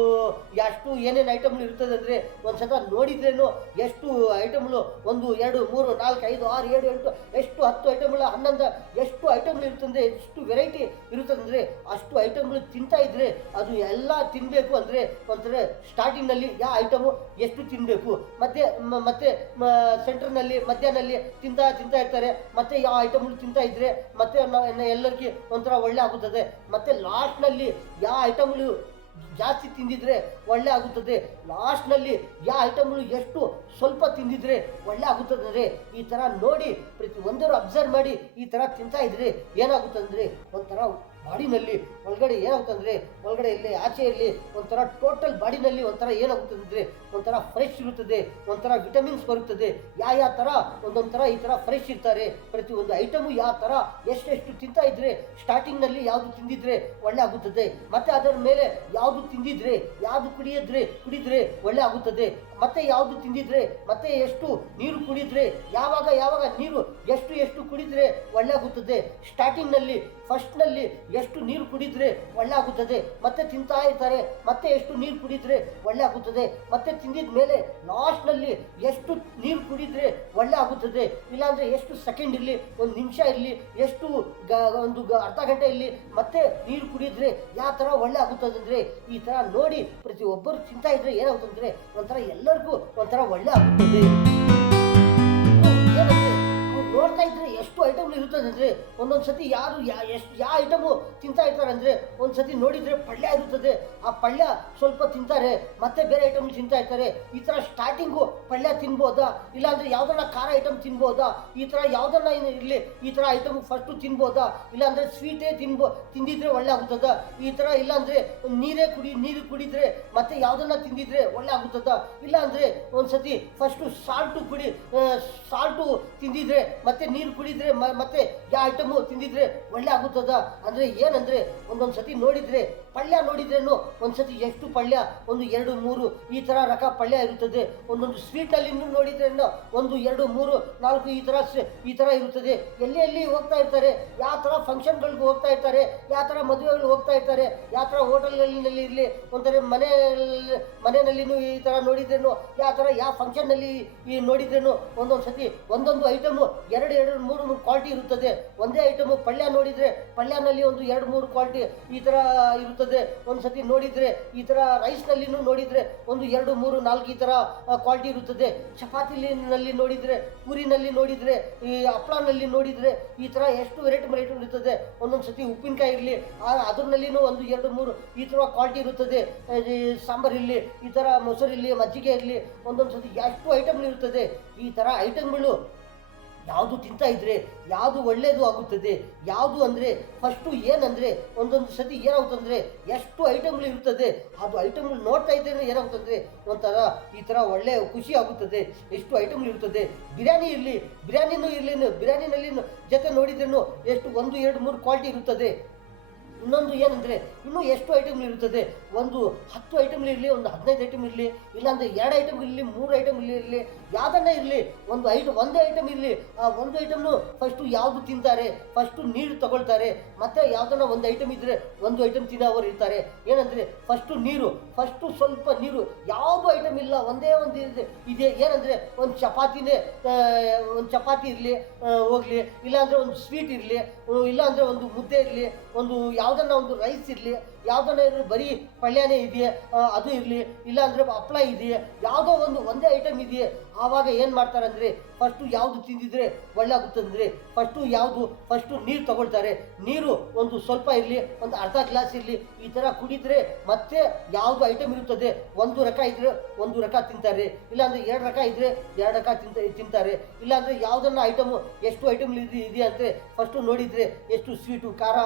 ಎಷ್ಟು ಏನೇನು ಐಟಮ್ಗಳು ಇರ್ತದೆ ಅಂದರೆ ಒಂದು ಸಲ ನೋಡಿದ್ರೇನು ಎಷ್ಟು ಐಟಮ್ಗಳು 1 2 3 4 5 6 7 8 ಎಷ್ಟು 10 ಐಟಮ್ಗಳು 11 ಎಷ್ಟು ಐಟಮ್ಗಳು ಇರ್ತಂದರೆ ಎಷ್ಟು ವೆರೈಟಿ ಇರುತ್ತಂದರೆ ಅಷ್ಟು ಐಟಮ್ಗಳು ತಿಂತಾ ಇದ್ರೆ ಅದು ಎಲ್ಲ ತಿನ್ನಬೇಕು. ಅಂದರೆ ಒಂಥರ ಸ್ಟಾರ್ಟಿಂಗ್ನಲ್ಲಿ ಯಾವ ಐಟಮು ಎಷ್ಟು ತಿನ್ನಬೇಕು, ಮತ್ತೆ ಸೆಂಟರ್ನಲ್ಲಿ ಮಧ್ಯಾಹ್ನಲ್ಲಿ ತಿಂತಾ ಇರ್ತಾರೆ, ಮತ್ತು ಯಾವ ಐಟಮ್ಗಳು ತಿಂತಾ ಇದ್ರೆ ಮತ್ತೆ ಎಲ್ಲರಿಗೂ ಒಂಥರ ಒಳ್ಳೆ ಆಗುತ್ತದೆ. ಮತ್ತು ಲಾಸ್ಟ್ನಲ್ಲಿ ಯಾವ ಐಟಮ್ಗಳು ಜಾಸ್ತಿ ತಿಂದಿದ್ರೆ ಒಳ್ಳೆ ಆಗುತ್ತದೆ. ಲಾಸ್ಟ್ನಲ್ಲಿ ಯಾವ ಐಟಮ್ಗಳು ಎಷ್ಟು ಸ್ವಲ್ಪ ತಿಂದಿದ್ರೆ ಒಳ್ಳೆ ಆಗುತ್ತದೆ. ಅಂದರೆ ಈ ಥರ ನೋಡಿ ಪ್ರತಿ ಒಂದರೂ ಅಬ್ಸರ್ವ್ ಮಾಡಿ ಈ ಥರ ತಿಂತಾ ಇದ್ರೆ ಏನಾಗುತ್ತಂದರೆ ಒಂಥರ ಬಾಡಿನಲ್ಲಿ ಒಳಗಡೆ ಏನಾಗುತ್ತಂದರೆ ಒಳಗಡೆ ಇರಲಿ ಆಚೆ ಇರಲಿ ಒಂಥರ ಟೋಟಲ್ ಬಾಡಿನಲ್ಲಿ ಒಂಥರ ಏನಾಗುತ್ತಂದರೆ ಒಂಥರ ಫ್ರೆಶ್ ಇರುತ್ತದೆ, ಒಂಥರ ವಿಟಮಿನ್ಸ್ ಬರುತ್ತದೆ. ಯಾವ ಥರ ಒಂದೊಂದು ಥರ ಈ ಥರ ಫ್ರೆಶ್ ಇರ್ತಾರೆ. ಪ್ರತಿಯೊಂದು ಐಟಮು ಯಾವ ಥರ ಎಷ್ಟು ತಿಂತಾ ಇದ್ರೆ ಸ್ಟಾರ್ಟಿಂಗ್ನಲ್ಲಿ ಯಾವುದು ತಿಂದಿದ್ರೆ ಒಳ್ಳೆ ಆಗುತ್ತದೆ, ಮತ್ತು ಅದರ ಮೇಲೆ ಯಾವುದು ತಿಂದಿದ್ರೆ ಯಾವುದು ಕುಡಿದ್ರೆ ಒಳ್ಳೆ ಆಗುತ್ತದೆ. ಮತ್ತೆ ಯಾವುದು ತಿಂದಿದ್ರೆ ಮತ್ತೆ ಎಷ್ಟು ನೀರು ಕುಡಿದ್ರೆ ಯಾವಾಗ ನೀರು ಎಷ್ಟು ಕುಡಿದ್ರೆ ಒಳ್ಳೆ ಆಗುತ್ತದೆ. ಸ್ಟಾರ್ಟಿಂಗ್ನಲ್ಲಿ ಫಸ್ಟ್ನಲ್ಲಿ ಎಷ್ಟು ನೀರು ಕುಡಿದ್ರೆ ಒಳ್ಳೆ ಆಗುತ್ತದೆ, ಮತ್ತೆ ತಿಂತಾ ಇರ್ತಾರೆ, ಮತ್ತೆ ಎಷ್ಟು ನೀರು ಕುಡಿದ್ರೆ ಒಳ್ಳೆ ಆಗುತ್ತದೆ. ಮತ್ತೆ ತಿಂದಿದ ಮೇಲೆ ಲಾಸ್ಟ್ನಲ್ಲಿ ಎಷ್ಟು ನೀರು ಕುಡಿದ್ರೆ ಒಳ್ಳೆ ಆಗುತ್ತದೆ. ಇಲ್ಲಾಂದರೆ ಎಷ್ಟು ಸೆಕೆಂಡ್ ಇರಲಿ, 1 ನಿಮಿಷ ಇರಲಿ, ಎಷ್ಟು ಒಂದು ಅರ್ಧ ಗಂಟೆ ಇರಲಿ, ಮತ್ತೆ ನೀರು ಕುಡಿದ್ರೆ ಯಾವ ಥರ ಒಳ್ಳೆ ಆಗುತ್ತದೆ. ಅಂದರೆ ಈ ಥರ ನೋಡಿ ಪ್ರತಿಯೊಬ್ಬರು ತಿಂತಾ ಇದ್ರೆ ಏನಾಗುತ್ತಂದರೆ ಒಂಥರ ಎಲ್ಲರಿಗೂ ಒಂಥರ ಒಳ್ಳೆ ಆಗುತ್ತದೆ. ನೋಡ್ತಾ ಇದ್ರೆ ಎಷ್ಟು ಐಟಮ್ಗಳು ಇರುತ್ತದೆ ಅಂದರೆ ಒಂದೊಂದು ಸತಿ ಯಾರು ಯಾವ ಐಟಮು ತಿಂತಾ ಇರ್ತಾರೆ ಅಂದರೆ ಒಂದು ಸತಿ ನೋಡಿದರೆ ಪಲ್ಯ ಇರುತ್ತದೆ, ಆ ಪಲ್ಯ ಸ್ವಲ್ಪ ತಿಂತಾರೆ, ಮತ್ತೆ ಬೇರೆ ಐಟಮ್ ತಿಂತಾ ಇರ್ತಾರೆ. ಈ ಥರ ಸ್ಟಾರ್ಟಿಂಗು ಪಲ್ಯ ತಿನ್ಬೋದಾ, ಇಲ್ಲಾಂದರೆ ಯಾವುದನ್ನ ಖಾರ ಐಟಮ್ ತಿನ್ಬೋದಾ, ಈ ಥರ ಯಾವುದನ್ನ ಇರಲಿ ಈ ಥರ ಐಟಮ್ ಫಸ್ಟು ತಿನ್ಬೋದಾ, ಇಲ್ಲಾಂದರೆ ಸ್ವೀಟೇ ತಿಂದಿದ್ರೆ ಒಳ್ಳೆ ಆಗುತ್ತದ. ಈ ಥರ ಇಲ್ಲಾಂದರೆ ನೀರು ಕುಡಿದ್ರೆ ಮತ್ತೆ ಯಾವುದನ್ನ ತಿಂದಿದ್ರೆ ಒಳ್ಳೆ ಆಗುತ್ತದ. ಇಲ್ಲಾಂದರೆ ಒಂದು ಸತಿ ಫಸ್ಟು ಸಾಲ್ಟು ತಿಂದಿದ್ರೆ ಮತ್ತೆ ನೀರು ಕುಡಿದ್ರೆ ಮತ್ತೆ ಯಾವ ಐಟಮು ತಿಂದಿದ್ರೆ ಒಳ್ಳೆ ಆಗುತ್ತದ. ಅಂದರೆ ಏನಂದರೆ ಒಂದೊಂದು ಸತಿ ನೋಡಿದರೆ ಪಲ್ಯ ನೋಡಿದ್ರೇನು ಒಂದ್ಸತಿ ಎಷ್ಟು ಪಲ್ಯ 1 2 3 ಈ ಥರ ರಕ ಪಲ್ಯ ಇರುತ್ತದೆ. ಒಂದೊಂದು ಸ್ವೀಟಲ್ಲಿ ನೋಡಿದ್ರೇನು 1 2 3 4 ಈ ಥರ ಇರುತ್ತದೆ. ಎಲ್ಲಿ ಹೋಗ್ತಾ ಇರ್ತಾರೆ, ಯಾವ ಥರ ಫಂಕ್ಷನ್ಗಳಿಗೆ ಹೋಗ್ತಾ ಇರ್ತಾರೆ, ಯಾವ ಥರ ಮದುವೆಗಳು ಹೋಗ್ತಾ ಇರ್ತಾರೆ, ಯಾವ ಥರ ಹೋಟೆಲ್ನಲ್ಲಿ ಇರಲಿ, ಒಂಥರ ಮನೆಯಲ್ಲಿನೂ ಈ ಥರ ನೋಡಿದ್ರೇನು, ಯಾವ ಫಂಕ್ಷನ್ನಲ್ಲಿ ಈ ನೋಡಿದ್ರೇನು ಒಂದೊಂದು ಸತಿ ಒಂದೊಂದು ಐಟಮು 2 3 ಕ್ವಾಲಿಟಿ ಇರುತ್ತದೆ. ಒಂದೇ ಐಟಮು ಪಲ್ಯ ನೋಡಿದರೆ ಪಲ್ಯನಲ್ಲಿ 1 2 3 ಕ್ವಾಲಿಟಿ ಈ ಥರ ಇರುತ್ತದೆ. ಒಂದು ಸತಿ ನೋಡಿದರೆ ಈ ಥರ ರೈಸ್ನಲ್ಲಿನೂ ನೋಡಿದರೆ 1 2 3 4 ಈ ಥರ ಕ್ವಾಲಿಟಿ ಇರುತ್ತದೆ. ಚಪಾತಿನಲ್ಲಿ ನೋಡಿದರೆ, ಪೂರಿನಲ್ಲಿ ನೋಡಿದರೆ, ಈ ಹಪ್ಪಳನಲ್ಲಿ ನೋಡಿದರೆ ಈ ಥರ ಎಷ್ಟು ವೆರೈಟಿ ಇರುತ್ತದೆ. ಒಂದೊಂದು ಸತಿ ಉಪ್ಪಿನಕಾಯಿ ಇರಲಿ ಅದರಲ್ಲಿನೂ 1 2 3 ಈ ಥರ ಕ್ವಾಲಿಟಿ ಇರುತ್ತದೆ. ಸಾಂಬಾರು ಇರಲಿ, ಈ ಥರ ಮೊಸರು ಇರಲಿ, ಮಜ್ಜಿಗೆ ಇರಲಿ, ಒಂದೊಂದು ಸತಿ ಎಷ್ಟು ಐಟಮ್ಗಳು ಇರುತ್ತದೆ. ಈ ಥರ ಐಟಮ್ಗಳು ಯಾವುದು ತಿಂತಾ ಇದ್ರೆ ಯಾವುದು ಒಳ್ಳೆಯದು ಆಗುತ್ತದೆ, ಯಾವುದು ಅಂದರೆ ಫಸ್ಟು ಏನಂದರೆ ಒಂದೊಂದು ಸತಿ ಏನಾಗುತ್ತಂದರೆ ಎಷ್ಟು ಐಟಮ್ಗಳು ಇರುತ್ತದೆ, ಅದು ಐಟಮ್ಗಳು ನೋಡ್ತಾ ಇದ್ದರೆ ಏನಾಗುತ್ತಂದರೆ ಒಂಥರ ಈ ಥರ ಒಳ್ಳೆಯ ಖುಷಿ ಆಗುತ್ತದೆ. ಎಷ್ಟು ಐಟಮ್ಗಳು ಇರುತ್ತದೆ, ಬಿರಿಯಾನಿ ಇರಲಿ, ಬಿರಿಯಾನಿನೂ ಇರಲಿ, ಬಿರಿಯಾನಿನಲ್ಲಿ ಜೊತೆ ನೋಡಿದ್ರೂ ಎಷ್ಟು 1, 2, 3 ಕ್ವಾಲಿಟಿ ಇರುತ್ತದೆ. ಇನ್ನೊಂದು ಏನಂದರೆ ಇನ್ನೂ ಎಷ್ಟು ಐಟಮ್ಗಳಿರುತ್ತದೆ, ಒಂದು 10 ಐಟಮ್ಗಳಿರಲಿ, ಒಂದು 15 ಐಟಮ್ ಇರಲಿ, ಇಲ್ಲಾಂದರೆ 2 ಐಟಮ್ ಇರಲಿ, 3 ಐಟಮ್ ಇರಲಿ, ಯಾವುದನ್ನೇ ಇರಲಿ, ಒಂದೇ ಐಟಮ್ ಇರಲಿ, ಆ ಒಂದು ಐಟಮ್ನು ಫಸ್ಟು ಯಾವುದು ತಿಂತಾರೆ, ಫಸ್ಟು ನೀರು ತಗೊಳ್ತಾರೆ. ಮತ್ತು ಯಾವುದನ್ನ ಒಂದು ಐಟಮ್ ಇದ್ದರೆ ಒಂದು ಐಟಮ್ ತಿನ್ನೋರು ಇರ್ತಾರೆ. ಏನಂದರೆ ಫಸ್ಟು ಸ್ವಲ್ಪ ನೀರು, ಯಾವುದು ಐಟಮ್ ಇಲ್ಲ, ಒಂದೇ ಒಂದು ಇದೆ. ಏನಂದರೆ ಒಂದು ಚಪಾತಿ ಇರಲಿ ಹೋಗಲಿ, ಇಲ್ಲಾಂದರೆ ಒಂದು ಸ್ವೀಟ್ ಇರಲಿ, ಇಲ್ಲಾಂದರೆ ಒಂದು ಮುದ್ದೆ ಇರಲಿ, ಯಾವುದನ್ನ ಒಂದು ರೈಸ್ ಇರಲಿ, ಯಾವುದನ್ನ ಇರಲಿ, ಬರೀ ಪಲ್ಯನೇ ಇದೆಯೇ ಅದು ಇರಲಿ, ಇಲ್ಲಾಂದರೆ ಹಪ್ಪಳ ಇದೆಯೇ, ಯಾವುದೋ ಒಂದೇ ಐಟಮ್ ಇದೆಯೇ. ಆವಾಗ ಏನು ಮಾಡ್ತಾರೆ ಅಂದರೆ ಫಸ್ಟು ಯಾವುದು ತಿಂದಿದ್ರೆ ಒಳ್ಳೆ ಆಗುತ್ತಂದರೆ ಫಸ್ಟು ನೀರು ತಗೊಳ್ತಾರೆ. ನೀರು ಒಂದು ಸ್ವಲ್ಪ ಇರಲಿ, ಒಂದು ಅರ್ಧ ಗ್ಲಾಸ್ ಇರಲಿ, ಈ ಥರ ಕುಡಿದ್ರೆ ಮತ್ತೆ ಯಾವುದು ಐಟಮ್ ಇರುತ್ತದೆ, 1 ರಕ ಇದ್ದರೆ 1 ರಕ ತಿಂತಾರೆ, ಇಲ್ಲಾಂದರೆ 2 ರಕ ಇದ್ದರೆ 2 ರಕ ತಿಂತಾರೆ. ಇಲ್ಲಾಂದರೆ ಯಾವುದನ್ನ ಐಟಮು ಎಷ್ಟು ಐಟಮ್ ಇದೆಯಂತೆ ಫಸ್ಟು ನೋಡಿದರೆ ಎಷ್ಟು ಸ್ವೀಟು, ಖಾರ,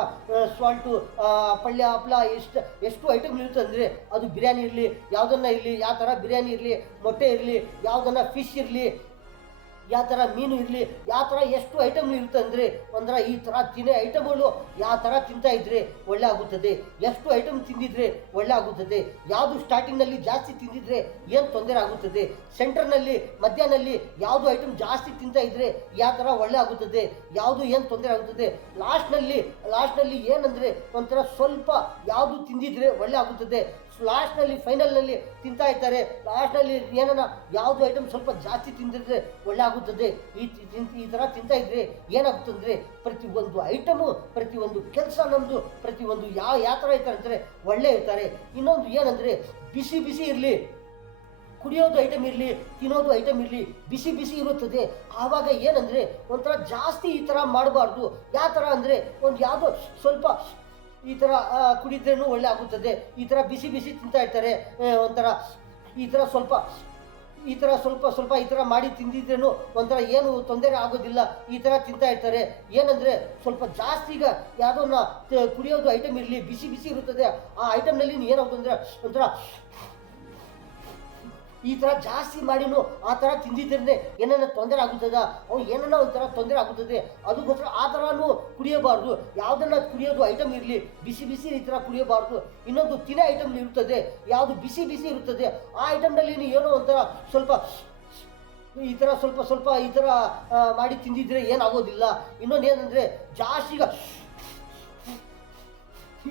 ಸಾಲ್ಟು, ಪಲ್ಯ, ಹಪ್ಪಳ ಎಷ್ಟು ಐಟಮ್ ಇರುತ್ತೆ ಅಂದರೆ ಅದು ಬಿರಿಯಾನಿ ಇರಲಿ, ಯಾವುದನ್ನ ಇರಲಿ, ಯಾವ ಥರ ಬಿರಿಯಾನಿ ಇರಲಿ, ಮೊಟ್ಟೆ ಇರಲಿ, ಯಾವುದನ್ನ ಫಿಶ್ ಇರಲಿ, ಯಾವ ಥರ ಮೀನು ಇರಲಿ, ಯಾವ ಥರ ಎಷ್ಟು ಐಟಮ್ಗಳು ಇರುತ್ತೆ ಅಂದರೆ ಒಂಥರ ಈ ಥರ ತಿನ್ನೋ ಐಟಮ್ಗಳು ಯಾವ ಥರ ತಿಂತಾ ಇದ್ರೆ ಒಳ್ಳೆ ಆಗುತ್ತದೆ, ಎಷ್ಟು ಐಟಮ್ ತಿಂದಿದ್ರೆ ಒಳ್ಳೆ ಆಗುತ್ತದೆ. ಯಾವುದು ಸ್ಟಾರ್ಟಿಂಗ್ನಲ್ಲಿ ಜಾಸ್ತಿ ತಿಂದಿದ್ರೆ ಏನು ತೊಂದರೆ ಆಗುತ್ತದೆ, ಸೆಂಟರ್ನಲ್ಲಿ ಮಧ್ಯಾಹ್ನಲ್ಲಿ ಯಾವುದು ಐಟಮ್ ಜಾಸ್ತಿ ತಿಂತಾ ಇದ್ರೆ ಯಾವ ಥರ ಒಳ್ಳೆ ಆಗುತ್ತದೆ, ಯಾವುದು ಏನು ತೊಂದರೆ ಆಗುತ್ತದೆ. ಲಾಸ್ಟ್ನಲ್ಲಿ ಏನಂದರೆ ಒಂಥರ ಸ್ವಲ್ಪ ಯಾವುದು ತಿಂದಿದ್ರೆ ಒಳ್ಳೆ ಆಗುತ್ತದೆ. ಲಾಸ್ಟ್ನಲ್ಲಿ ಫೈನಲ್ನಲ್ಲಿ ತಿಂತಾ ಇರ್ತಾರೆ, ಲಾಸ್ಟ್ನಲ್ಲಿ ಏನನ್ನ ಯಾವುದು ಐಟಮ್ ಸ್ವಲ್ಪ ಜಾಸ್ತಿ ತಿಂದಿದ್ರೆ ಒಳ್ಳೆ ಆಗುತ್ತದೆ. ಈ ಥರ ತಿಂತಾ ಇದ್ರೆ ಏನಾಗುತ್ತಂದರೆ ಪ್ರತಿಯೊಂದು ಐಟಮು, ಪ್ರತಿಯೊಂದು ಕೆಲಸ ನಮ್ಮದು, ಪ್ರತಿಯೊಂದು ಯಾವ ಥರ ಇರ್ತಾರೆ ಅಂದರೆ ಒಳ್ಳೆ ಇರ್ತಾರೆ. ಇನ್ನೊಂದು ಏನಂದರೆ ಬಿಸಿ ಇರಲಿ, ಕುಡಿಯೋದು ಐಟಮ್ ಇರಲಿ, ತಿನ್ನೋದು ಐಟಮ್ ಇರಲಿ, ಬಿಸಿ ಇರುತ್ತದೆ. ಆವಾಗ ಏನಂದರೆ ಒಂಥರ ಜಾಸ್ತಿ ಈ ಥರ ಮಾಡಬಾರ್ದು. ಯಾವ ಥರ ಅಂದರೆ ಒಂದು ಯಾವುದೋ ಸ್ವಲ್ಪ ಈ ಥರ ಕುಡಿದ್ರೂ ಒಳ್ಳೆ ಆಗುತ್ತದೆ. ಈ ಥರ ಬಿಸಿ ತಿಂತಾ ಇರ್ತಾರೆ, ಒಂಥರ ಈ ಥರ ಸ್ವಲ್ಪ ಈ ಥರ ಮಾಡಿ ತಿಂದಿದ್ರೂ ಒಂಥರ ಏನು ತೊಂದರೆ ಆಗೋದಿಲ್ಲ. ಈ ಥರ ತಿಂತಾ ಇರ್ತಾರೆ. ಏನಂದರೆ ಸ್ವಲ್ಪ ಜಾಸ್ತಿ ಈಗ ಯಾವುದನ್ನ ಕುಡಿಯೋದು ಐಟಮ್ ಇರಲಿ, ಬಿಸಿ ಇರುತ್ತದೆ, ಆ ಐಟಮ್ನಲ್ಲಿ ಏನಾಗುತ್ತಂದರೆ ಒಂಥರ ಈ ಥರ ಜಾಸ್ತಿ ಮಾಡಿನೂ ಆ ಥರ ತಿಂದಿದ್ದರೆ ಏನನ್ನ ತೊಂದರೆ ಆಗುತ್ತದ, ಏನನ್ನ ಒಂಥರ ತೊಂದರೆ ಆಗುತ್ತದೆ. ಅದಕ್ಕೋಸ್ಕರ ಆ ಥರನೂ ಕುಡಿಯಬಾರ್ದು. ಯಾವುದನ್ನ ಕುಡಿಯೋದು ಐಟಮ್ ಇರಲಿ, ಬಿಸಿ ಈ ಥರ ಕುಡಿಯಬಾರ್ದು. ಇನ್ನೊಂದು ತಿನ್ನೋ ಐಟಮ್ ಇರುತ್ತದೆ, ಯಾವುದು ಬಿಸಿ ಇರುತ್ತದೆ, ಆ ಐಟಮ್ನಲ್ಲಿ ಏನೋ ಒಂಥರ ಸ್ವಲ್ಪ ಈ ಥರ ಸ್ವಲ್ಪ ಈ ಥರ ಮಾಡಿ ತಿಂದಿದ್ರೆ ಏನಾಗೋದಿಲ್ಲ. ಇನ್ನೊಂದು ಏನಂದರೆ ಜಾಸ್ತಿ